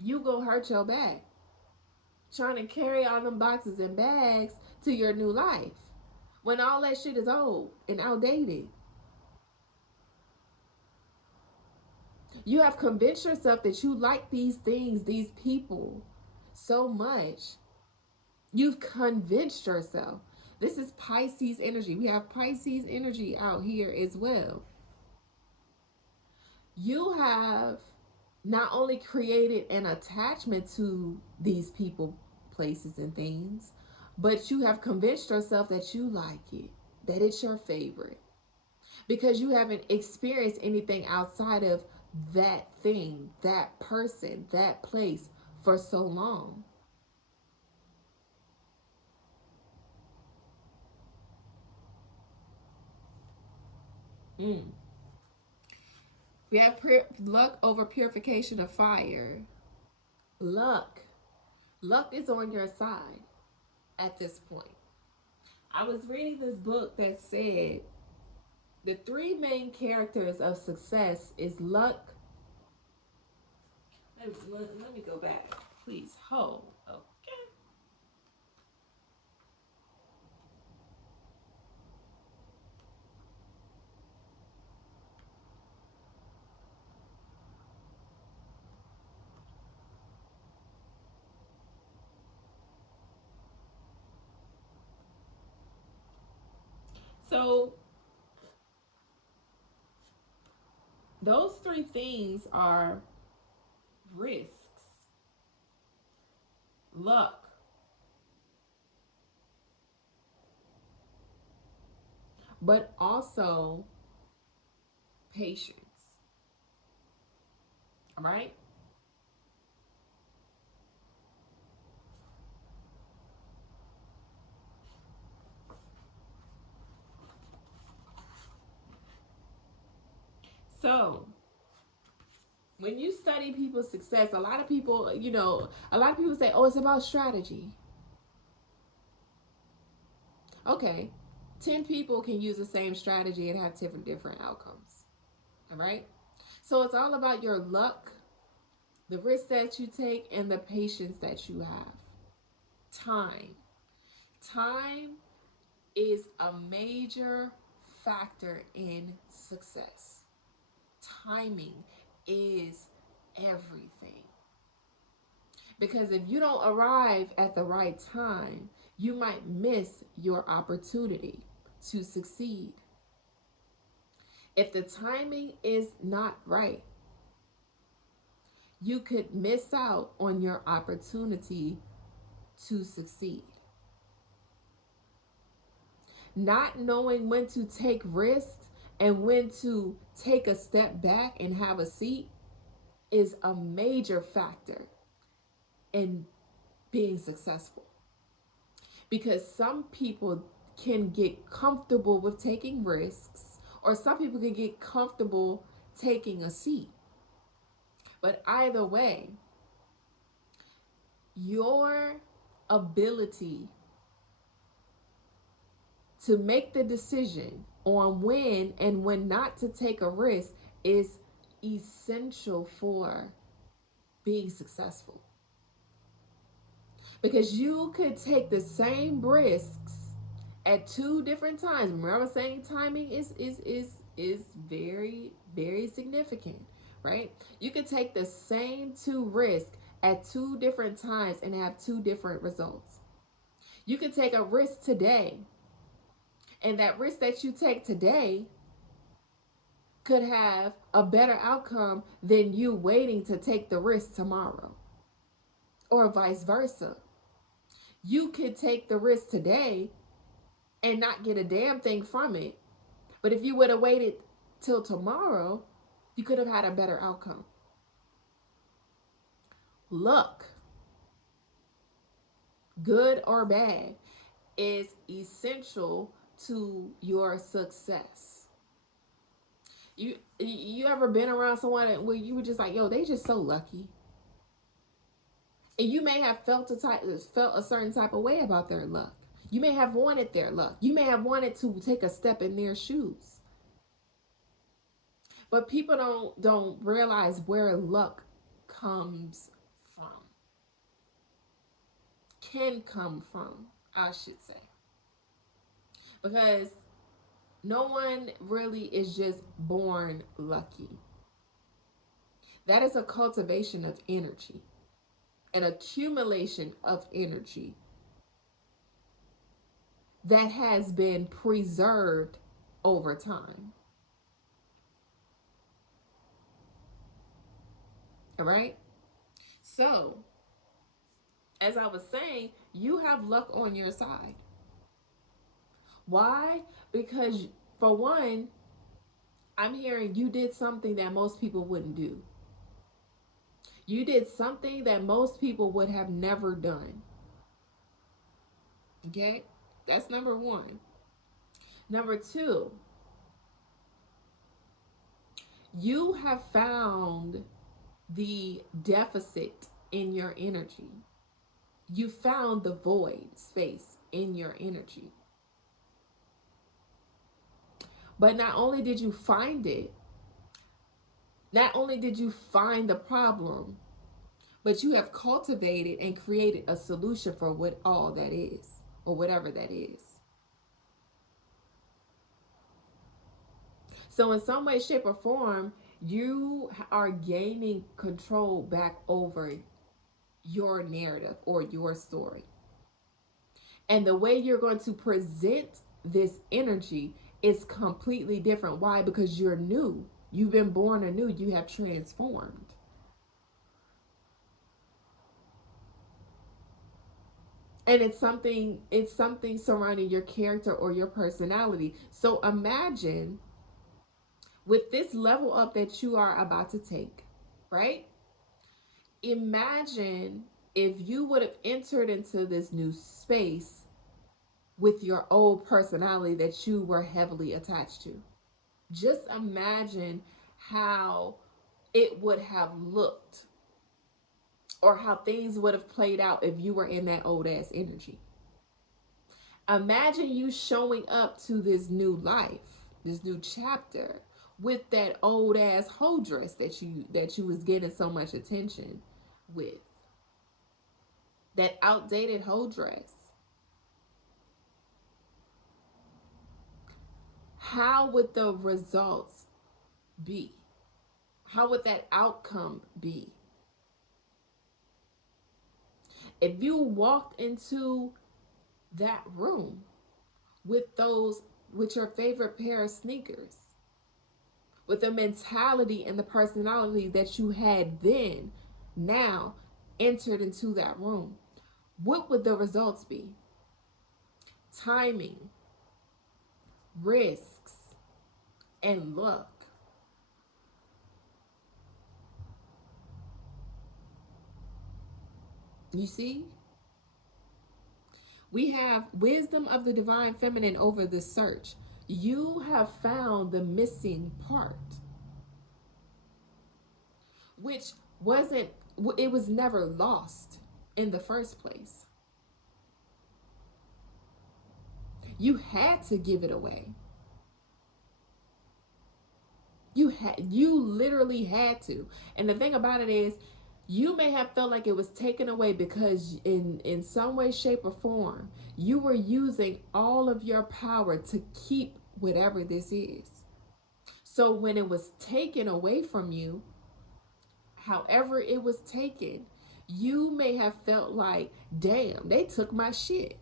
you go hurt your back trying to carry all them boxes and bags to your new life when all that shit is old and outdated. You have convinced yourself that you like these things, these people so much. You've convinced yourself. This is Pisces energy. We have Pisces energy out here as well. You have not only created an attachment to these people, places, and things, but you have convinced yourself that you like it, that it's your favorite, because you haven't experienced anything outside of that thing, that person, that place for so long. We have luck over purification of fire. Luck. Luck is on your side at this point. I was reading this book that said the three main characters of success is luck. Let me go back. Please hold. Okay. So those three things are risks, luck, but also patience. All right? So, when you study people's success, a lot of people say, oh, it's about strategy. Okay, 10 people can use the same strategy and have different outcomes. All right? So it's all about your luck, the risk that you take, and the patience that you have. Time. Time is a major factor in success. Timing is everything. Because if you don't arrive at the right time, you might miss your opportunity to succeed. If the timing is not right, you could miss out on your opportunity to succeed. Not knowing when to take risks and when to take a step back and have a seat is a major factor in being successful. Because some people can get comfortable with taking risks, or some people can get comfortable taking a seat. But either way, your ability to make the decision on when and when not to take a risk is essential for being successful. Because you could take the same risks at two different times. Remember, saying timing is very, very significant, right? You could take the same two risks at two different times and have two different results. You could take a risk today, and that risk that you take today could have a better outcome than you waiting to take the risk tomorrow, or vice versa. You could take the risk today and not get a damn thing from it, but if you would have waited till tomorrow, you could have had a better outcome. Luck, good or bad, is essential to your success. You ever been around someone where you were just like, yo, they just so lucky? And you may have felt a certain type of way about their luck. You may have wanted their luck. You may have wanted to take a step in their shoes. But people don't realize where luck comes from. Can come from, I should say. Because no one really is just born lucky. That is a cultivation of energy, an accumulation of energy that has been preserved over time. All right? So, as I was saying, you have luck on your side. Why? Because, for one, I'm hearing you did something that most people wouldn't do. You did something that most people would have never done. Okay? That's number one. Number two, you have found the deficit in your energy. You found the void space in your energy. But not only did you find it, not only did you find the problem, but you have cultivated and created a solution for what all that is, or whatever that is. So in some way, shape, or form, you are gaining control back over your narrative or your story. And the way you're going to present this energy is completely different. Why? Because you're new. You've been born anew. You have transformed. And it's something surrounding your character or your personality. So imagine with this level up that you are about to take, right? Imagine if you would have entered into this new space with your old personality that you were heavily attached to. Just imagine how it would have looked, or how things would have played out if you were in that old ass energy. Imagine you showing up to this new life, this new chapter, with that old ass whole dress that you was getting so much attention with. That outdated whole dress. How would the results be? How would that outcome be? If you walked into that room with your favorite pair of sneakers, with the mentality and the personality that you had then, now entered into that room, what would the results be? Timing, risks, and luck. You see? We have wisdom of the divine feminine over the search. You have found the missing part, which wasn't, it was never lost in the first place. You had to give it away. You literally had to. And the thing about it is, you may have felt like it was taken away because in some way, shape, or form, you were using all of your power to keep whatever this is. So when it was taken away from you, however it was taken, you may have felt like, damn, they took my shit.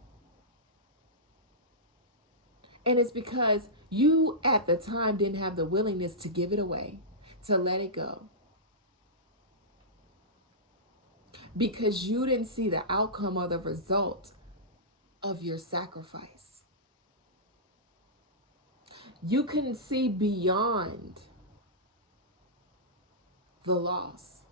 And it's because you at the time didn't have the willingness to give it away, to let it go. Because you didn't see the outcome or the result of your sacrifice. You couldn't see beyond the loss.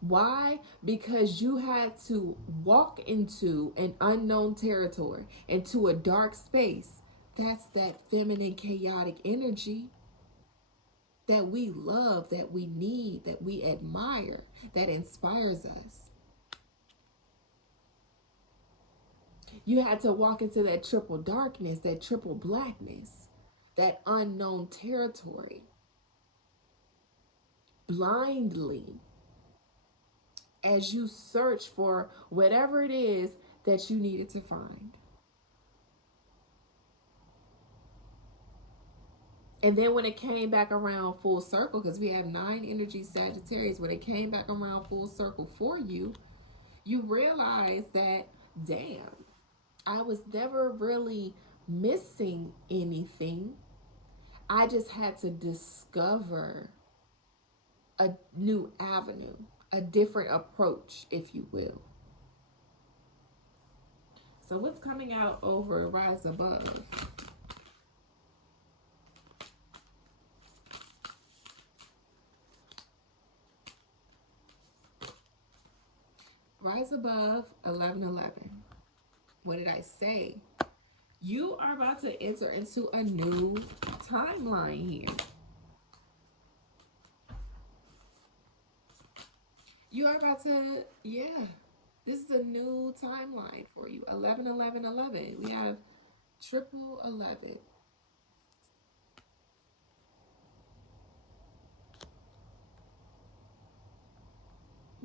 Why? Because you had to walk into an unknown territory, into a dark space. That's that feminine chaotic energy that we love, that we need, that we admire, that inspires us. You had to walk into that triple darkness, that triple blackness, that unknown territory, blindly, as you search for whatever it is that you needed to find. And then when it came back around full circle, because we have 9 energy Sagittarius, when it came back around full circle for you, you realize that, damn, I was never really missing anything. I just had to discover a new avenue, a different approach, if you will. So what's coming out over Rise Above? Rise Above 1111. What did I say? You are about to enter into a new timeline here. You are about to, this is a new timeline for you. 11, 11, 11. We have triple 11.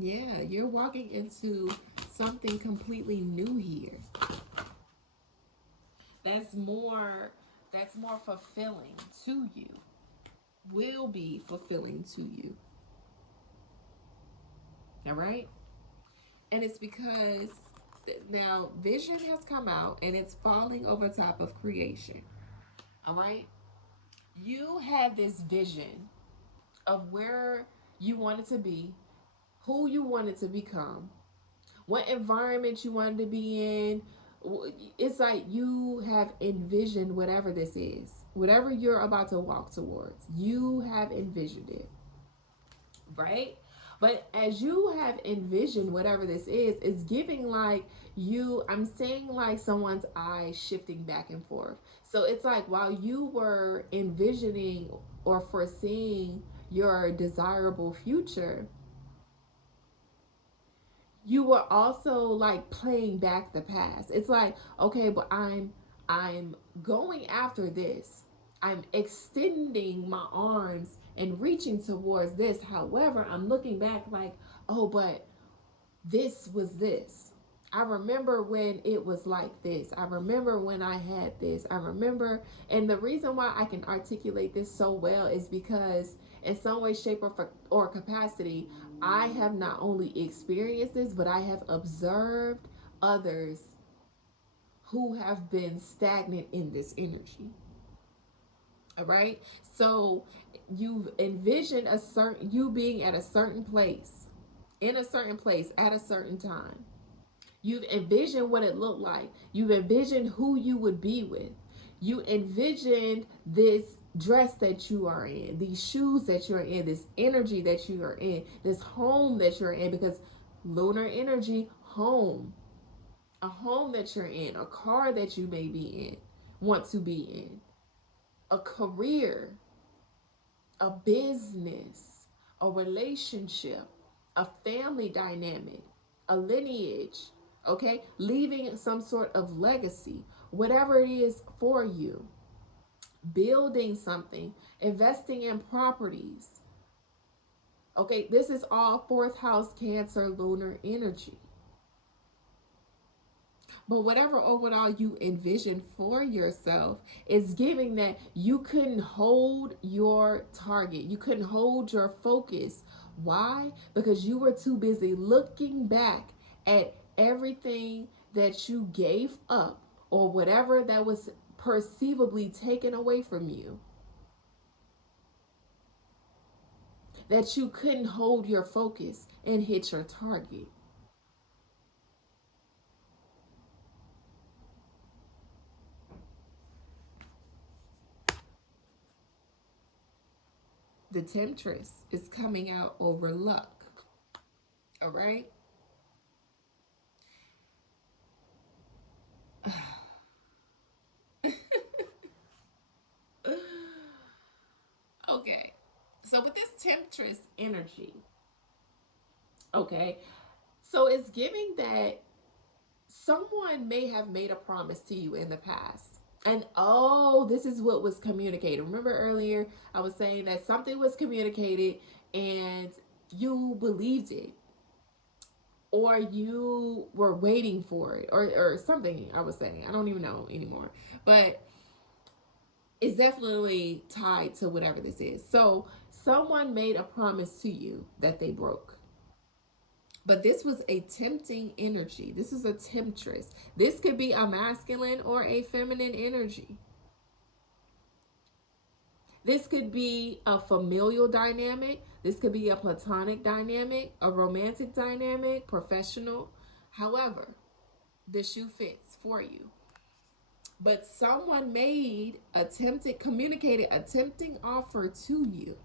Yeah, you're walking into something completely new here. That's more fulfilling to you. Will be fulfilling to you. All right? And it's because now vision has come out and it's falling over top of creation. All right? You had this vision of where you wanted to be, who you wanted to become, what environment you wanted to be in. It's like you have envisioned whatever this is, whatever you're about to walk towards, you have envisioned it, right? But as you have envisioned whatever this is, it's giving like I'm seeing like someone's eyes shifting back and forth. So it's like while you were envisioning or foreseeing your desirable future, you were also like playing back the past. It's like, okay, but I'm going after this. I'm extending my arms and reaching towards this. However, I'm looking back like, oh, but this was this. I remember when it was like this. I remember when I had this. I remember, and the reason why I can articulate this so well is because in some way, shape, or capacity, I have not only experienced this, but I have observed others who have been stagnant in this energy. All right. So you've envisioned a certain, you being at a certain place, in a certain place at a certain time. You've envisioned what it looked like. You've envisioned who you would be with. You envisioned this dress that you are in, these shoes that you're in, this energy that you are in, this home that you're in, because lunar energy, home, a home that you're in, a car that you may be in, want to be in, a career, a business, a relationship, a family dynamic, a lineage, okay? Leaving some sort of legacy, whatever it is for you, building something, investing in properties. Okay, this is all fourth house Cancer lunar energy. But whatever overall you envision for yourself is giving that you couldn't hold your target. You couldn't hold your focus. Why? Because you were too busy looking back at everything that you gave up or whatever that was perceivably taken away from you, that you couldn't hold your focus and hit your target. The temptress is coming out over luck. All right. Okay. So with this temptress energy, okay, so it's giving that someone may have made a promise to you in the past. And oh, this is what was communicated. Remember earlier, I was saying that something was communicated and you believed it, or you were waiting for it, or something. I was saying, I don't even know anymore, but it's definitely tied to whatever this is. So someone made a promise to you that they broke. But this was a tempting energy. This is a temptress. This could be a masculine or a feminine energy. This could be a familial dynamic. This could be a platonic dynamic, a romantic dynamic, professional. However, the shoe fits for you. But someone made communicated a tempting offer to you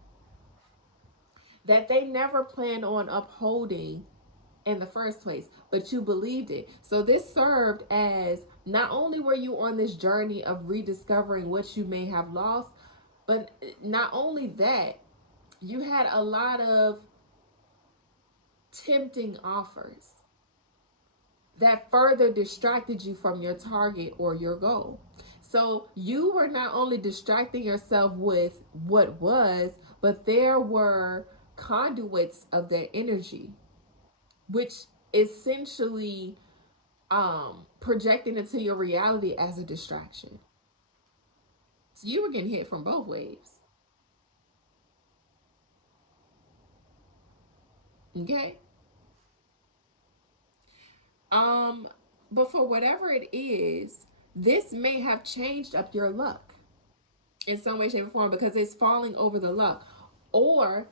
that they never planned on upholding in the first place, but you believed it. So this served as, not only were you on this journey of rediscovering what you may have lost, but not only that, you had a lot of tempting offers that further distracted you from your target or your goal. So you were not only distracting yourself with what was, but there were conduits of that energy, which essentially projecting into your reality as a distraction. So you were getting hit from both waves. Okay. But for whatever it is, this may have changed up your luck in some way, shape, or form, because it's falling over the luck. Or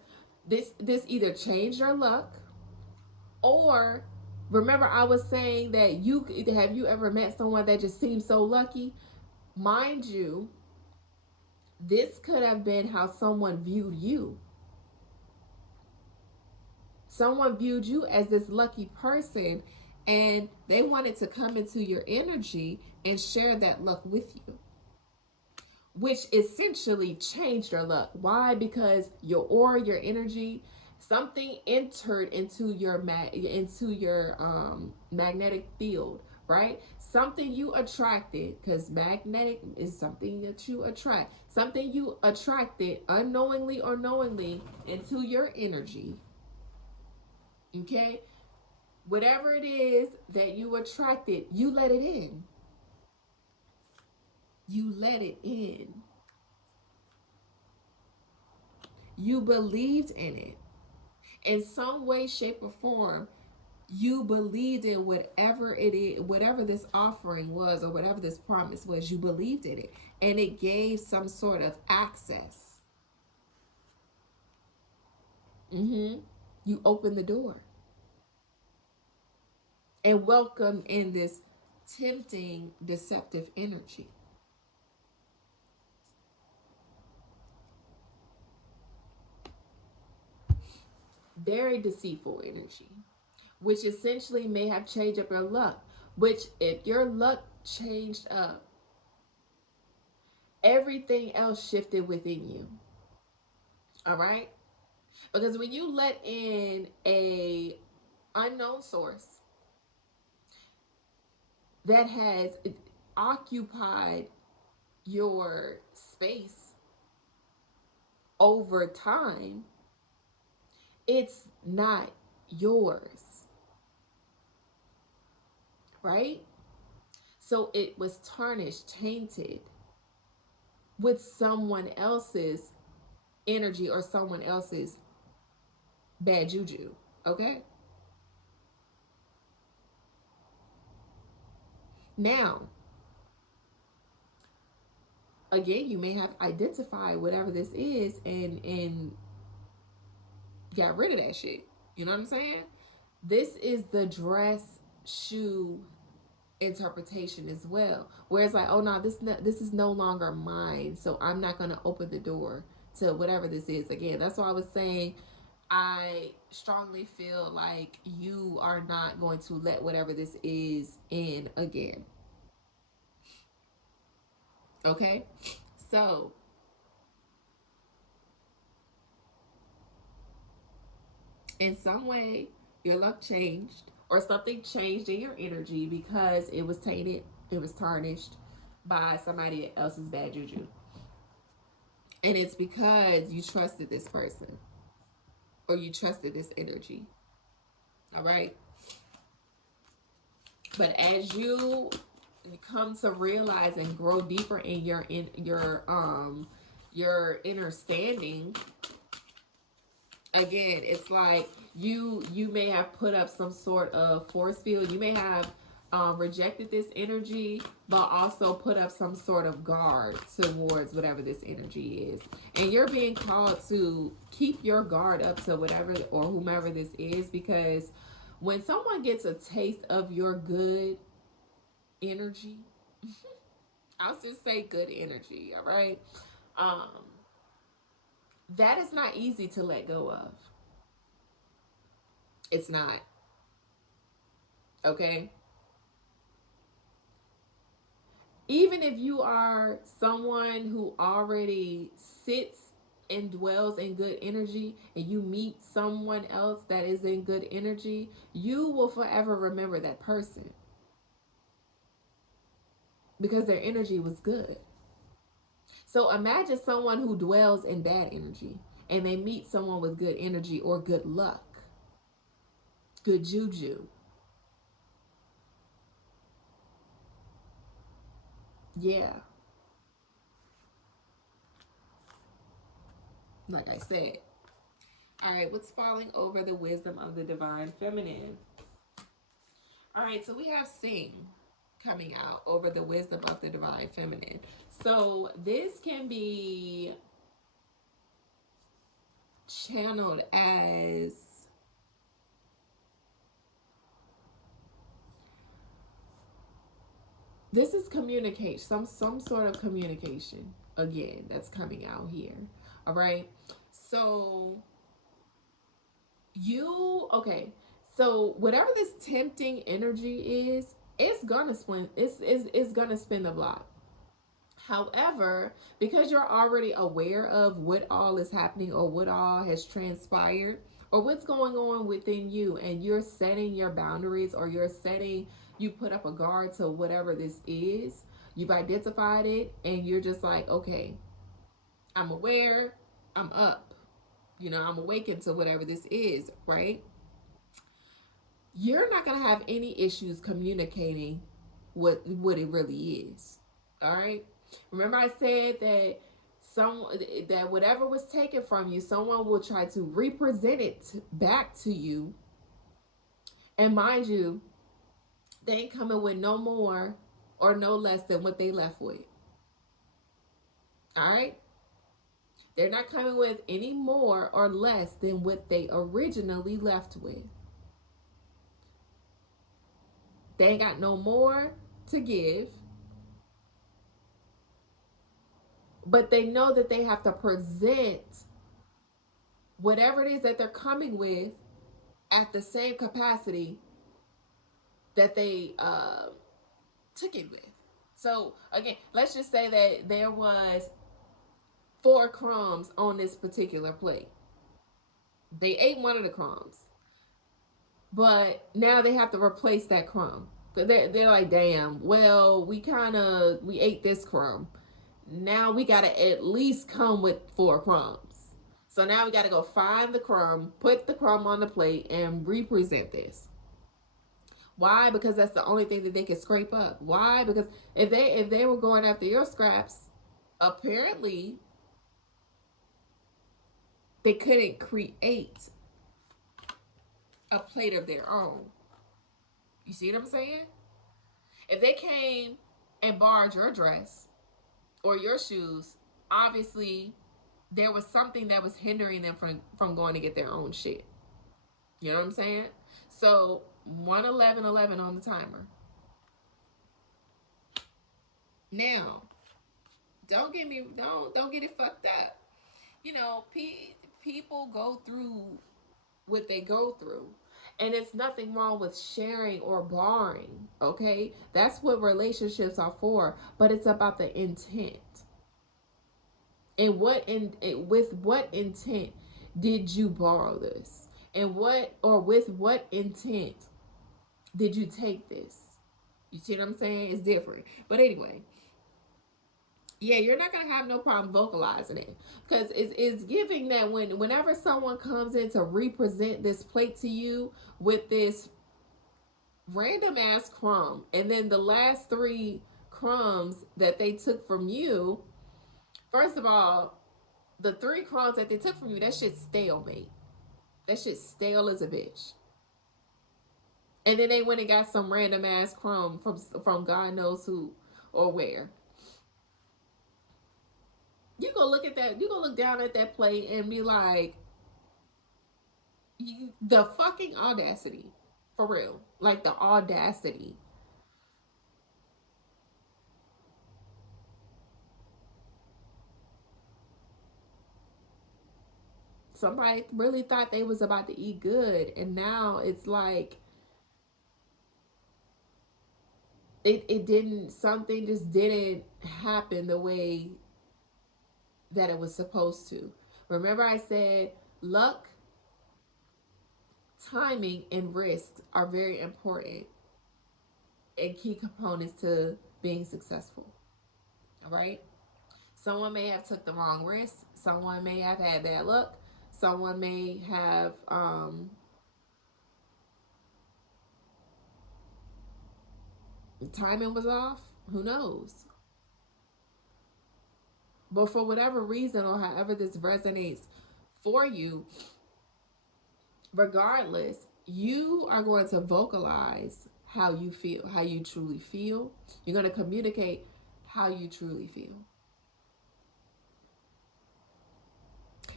this either changed your luck, or remember I was saying that have you ever met someone that just seems so lucky? Mind you, this could have been how someone viewed you. Someone viewed you as this lucky person, and they wanted to come into your energy and share that luck with you, which essentially changed your luck. Why? Because your aura, your energy, something entered into your magnetic field, right? Something you attracted, because magnetic is something that you attract. Something you attracted unknowingly or knowingly into your energy. Okay? Whatever it is that you attracted, you let it in. You let it in. You believed in it. In some way, shape, or form, You believed in whatever it is, whatever this offering was, or whatever this promise was. You believed in it, and it gave some sort of access. You opened the door and welcome in this tempting, deceptive energy. Very deceitful energy, which essentially may have changed up your luck. Which, if your luck changed up, everything else shifted within you. All right? Because when you let in a unknown source that has occupied your space over time, it's not yours, right? So it was tarnished, tainted with someone else's energy or someone else's bad juju, okay? Now, again, you may have identified whatever this is and got rid of that shit. You know what I'm saying? This is the dress shoe interpretation as well, where it's like, oh no, this is no longer mine, so I'm not going to open the door to whatever this is. Again, that's why I was saying I strongly feel like you are not going to let whatever this is in again. Okay, so in some way your luck changed, or something changed in your energy because it was tainted, it was tarnished by somebody else's bad juju. And it's because you trusted this person, or you trusted this energy. All right? But as you come to realize and grow deeper in your understanding, again, it's like you may have put up some sort of force field. You may have rejected this energy, but also put up some sort of guard towards whatever this energy is. And you're being called to keep your guard up to whatever or whomever this is, because when someone gets a taste of your good energy, I'll just say good energy, all right? That is not easy to let go of. It's not. Okay? Even if you are someone who already sits and dwells in good energy, and you meet someone else that is in good energy, you will forever remember that person because their energy was good. So imagine someone who dwells in bad energy and they meet someone with good energy or good luck, good juju. Yeah. Like I said. All right, what's falling over the wisdom of the divine feminine? All right, so we have Sing coming out over the wisdom of the divine feminine. So this can be channeled as this is communication, some sort of communication again that's coming out here. All right, so so whatever this tempting energy is, it's gonna spin, it's gonna spin the block. However, because you're already aware of what all is happening or what all has transpired or what's going on within you, and you're setting your boundaries, or you put up a guard to whatever this is, you've identified it, and you're just like, okay, I'm aware, I'm up, I'm awakened to whatever this is, right? You're not going to have any issues communicating what it really is. All right? Remember I said that whatever was taken from you, someone will try to represent it back to you And mind you, they ain't coming with no more or no less than what they left with. All right? They're not coming with any more or less than what they originally left with. They ain't got no more to give, but they know that they have to present whatever it is that they're coming with at the same capacity that they took it with. So again, let's just say that there was 4 crumbs on this particular plate. They ate one of the crumbs, but now they have to replace that crumb. They're like, damn, well, we ate this crumb. Now we gotta at least come with 4 crumbs. So now we gotta go find the crumb, put the crumb on the plate, and represent this. Why? Because that's the only thing that they can scrape up. Why? Because if they were going after your scraps, apparently they couldn't create a plate of their own. You see what I'm saying? If they came and borrowed your dress or your shoes, obviously there was something that was hindering them from going to get their own shit. You know what I'm saying? So 11111 on the timer. Now, don't get it fucked up. You know, people go through what they go through. And it's nothing wrong with sharing or borrowing, okay? That's what relationships are for, but it's about the intent. And with what intent did you borrow this? And with what intent did you take this? You see what I'm saying? It's different. But anyway, yeah, you're not gonna have no problem vocalizing it, because it's giving that whenever someone comes in to represent this plate to you with this random ass crumb, and then the last 3 crumbs that they took from you. First of all, the 3 crumbs that they took from you, that shit's stalemate. That shit's stale as a bitch. And then they went and got some random ass crumb from God knows who or where. You go look at that. You go look down at that plate and be like, the fucking audacity, for real, like the audacity. Somebody really thought they was about to eat good, and now it's like it didn't. Something just didn't happen the way that it was supposed to. Remember, I said luck, timing, and risk are very important and key components to being successful. All right. Someone may have took the wrong risk. Someone may have had bad luck. Someone may have timing was off. Who knows? But for whatever reason or however this resonates for you, regardless, you are going to vocalize how you feel, how you truly feel. You're going to communicate how you truly feel.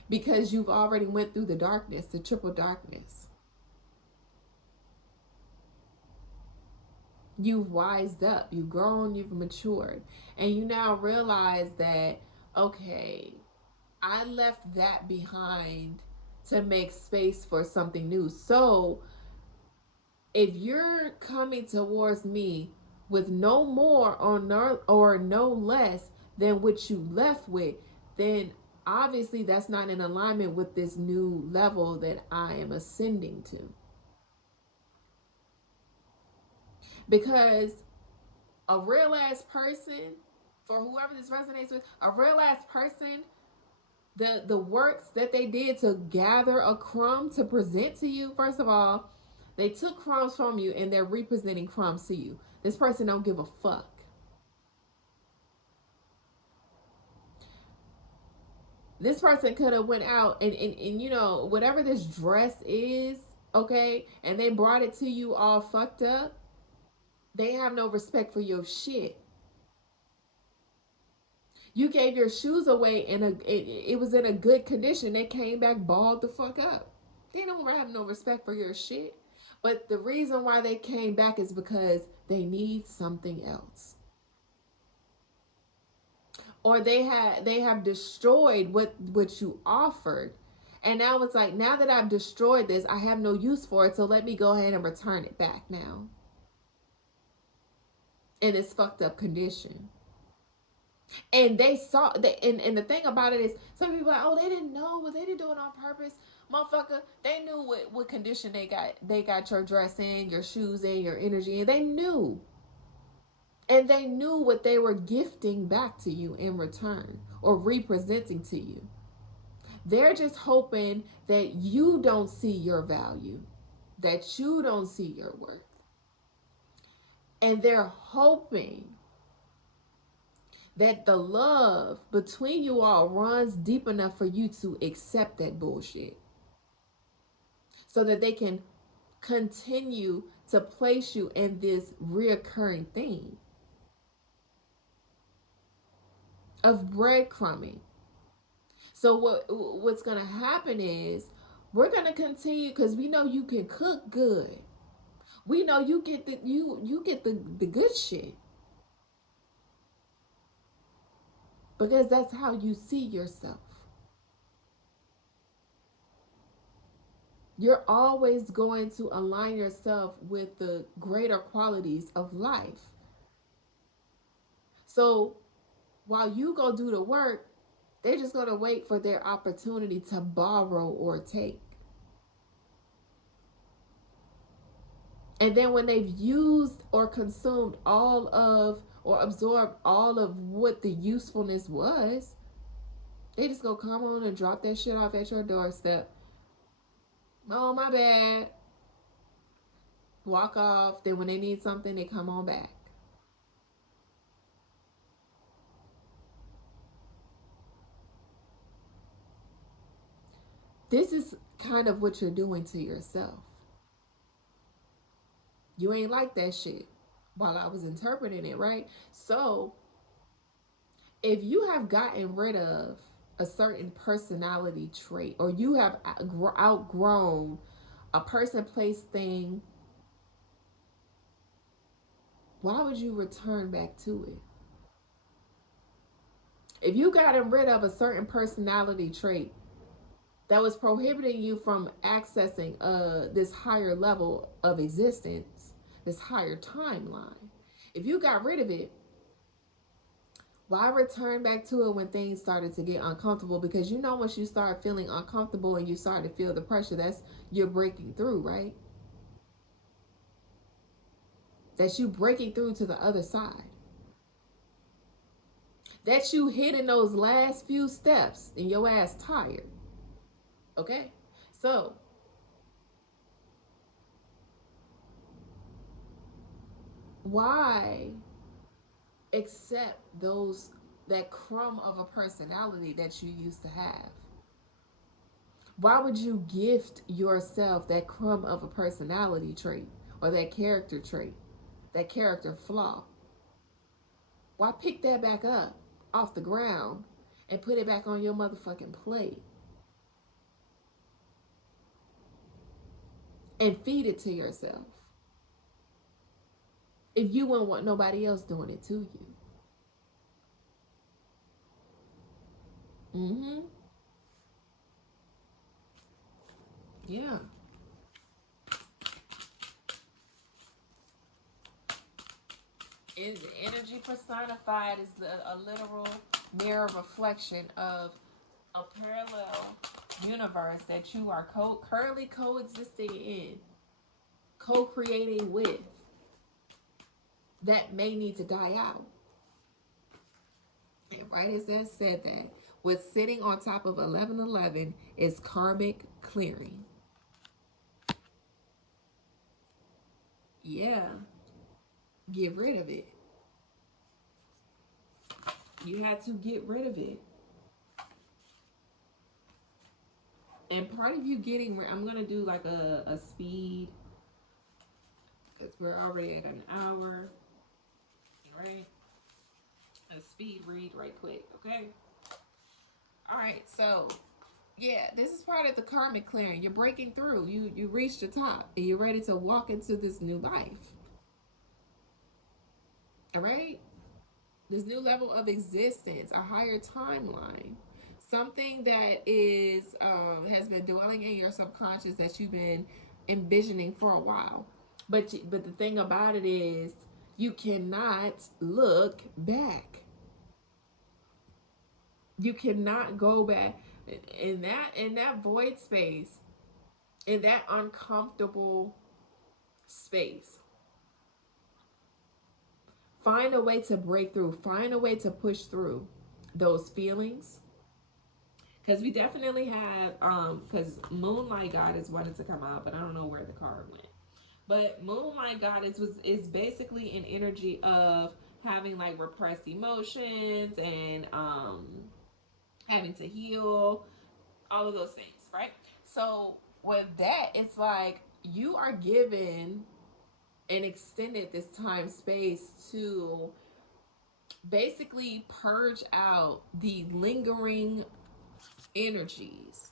Because you've already went through the darkness, the triple darkness. You've wised up, you've grown, you've matured, and you now realize that, okay, I left that behind to make space for something new. So if you're coming towards me with no more or no less than what you left with, then obviously that's not in alignment with this new level that I am ascending to. Because a real ass person, for whoever this resonates with, a real ass person, the works that they did to gather a crumb to present to you, first of all, they took crumbs from you and they're representing crumbs to you. This person don't give a fuck. This person could have went out and you know, whatever this dress is, okay, and they brought it to you all fucked up, they have no respect for your shit. You gave your shoes away it was in a good condition. They came back balled the fuck up. They don't have no respect for your shit. But the reason why they came back is because they need something else. Or they have destroyed what you offered. And now it's like, now that I've destroyed this, I have no use for it, so let me go ahead and return it back now. In its fucked up condition. And they saw that, and the thing about it is, some people are like, oh, they didn't know, well, they didn't do it on purpose. Motherfucker, they knew what condition they got your dress in, your shoes in, your energy, and they knew. And they knew what they were gifting back to you in return, or representing to you. They're just hoping that you don't see your value, that you don't see your worth. And they're hoping that the love between you all runs deep enough for you to accept that bullshit, so that they can continue to place you in this reoccurring thing of breadcrumbing. So what's going to happen is, we're going to continue, because we know you can cook good. We know you get the good shit. Because that's how you see yourself. You're always going to align yourself with the greater qualities of life. So while you go do the work, they're just going to wait for their opportunity to borrow or take. And then when they've used or consumed all of, or absorbed all of what the usefulness was, they just go come on and drop that shit off at your doorstep. Oh, my bad. Walk off. Then when they need something, they come on back. This is kind of what you're doing to yourself. You ain't like that shit while I was interpreting it, right? So if you have gotten rid of a certain personality trait, or you have outgrown a person, place, thing, why would you return back to it? If you gotten rid of a certain personality trait that was prohibiting you from accessing this higher level of existence, this higher timeline, if you got rid of it, why return back to it when things started to get uncomfortable? Because you know, once you start feeling uncomfortable and you start to feel the pressure, that's you're breaking through, right? That's you breaking through to the other side. That you hitting those last few steps and your ass tired. Okay? So why accept that crumb of a personality that you used to have? Why would you gift yourself that crumb of a personality trait, or that character trait, that character flaw? Why pick that back up off the ground and put it back on your motherfucking plate and feed it to yourself if you wouldn't want nobody else doing it to you? Yeah. Is energy personified is a literal mirror reflection of a parallel universe that you are currently coexisting in, co-creating with, that may need to die out. And right as that said, that what's sitting on top of 1111 is karmic clearing. Yeah. Get rid of it. You had to get rid of it. And part of you getting, I'm going to do like a speed, because we're already at an hour, right? A speed read right quick, okay? All right, so yeah, this is part of the karmic clearing. You're breaking through. You reached the top, and you're ready to walk into this new life. All right? This new level of existence, a higher timeline, something that is has been dwelling in your subconscious that you've been envisioning for a while. But the thing about it is, you cannot look back. You cannot go back in that void space, in that uncomfortable space. Find a way to break through. Find a way to push through those feelings. Because we definitely have, because Moonlight Goddess wanted to come out, but I don't know where the card went. But Moonlight Goddess is basically an energy of having like repressed emotions and having to heal, all of those things, right? So with that, it's like you are given and extended this time space to basically purge out the lingering energies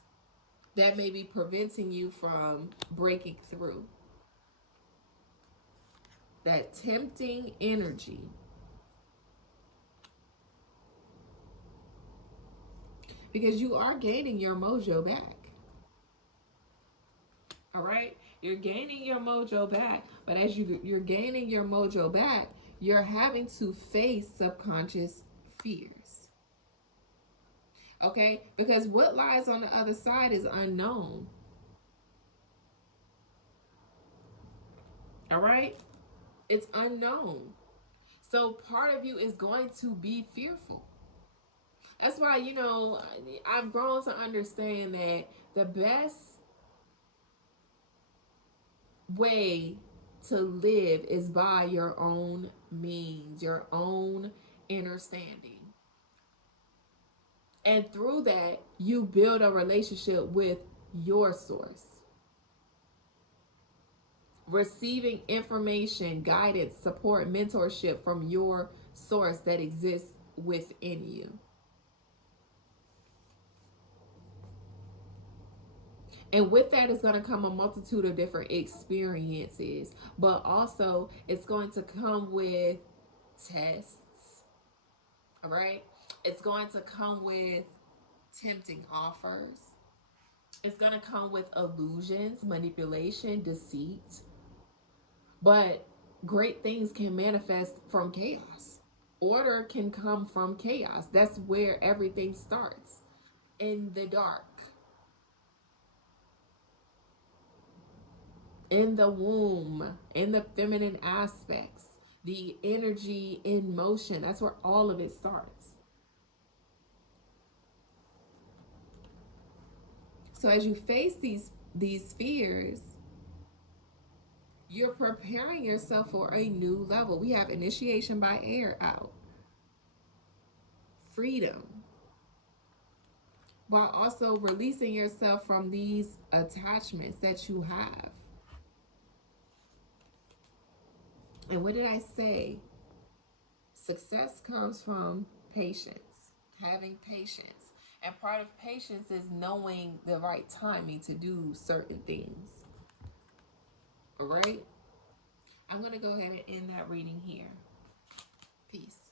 that may be preventing you from breaking through. That tempting energy. Because you are gaining your mojo back. All right? You're gaining your mojo back. But as you're gaining your mojo back, you're having to face subconscious fears. Okay? Because what lies on the other side is unknown. All right? It's unknown. So part of you is going to be fearful. That's why, I've grown to understand that the best way to live is by your own means, your own understanding. And through that, you build a relationship with your source. Receiving information, guidance, support, mentorship from your source that exists within you. And with that is going to come a multitude of different experiences, but also it's going to come with tests, all right? It's going to come with tempting offers. It's going to come with illusions, manipulation, deceit. But great things can manifest from chaos. Order can come from chaos. That's where everything starts, in the dark. In the womb, in the feminine aspects, the energy in motion. That's where all of it starts. So as you face these fears, you're preparing yourself for a new level. We have initiation by air out. Freedom. While also releasing yourself from these attachments that you have. And what did I say? Success comes from patience, having patience. And part of patience is knowing the right timing to do certain things. All right? I'm going to go ahead and end that reading here. Peace.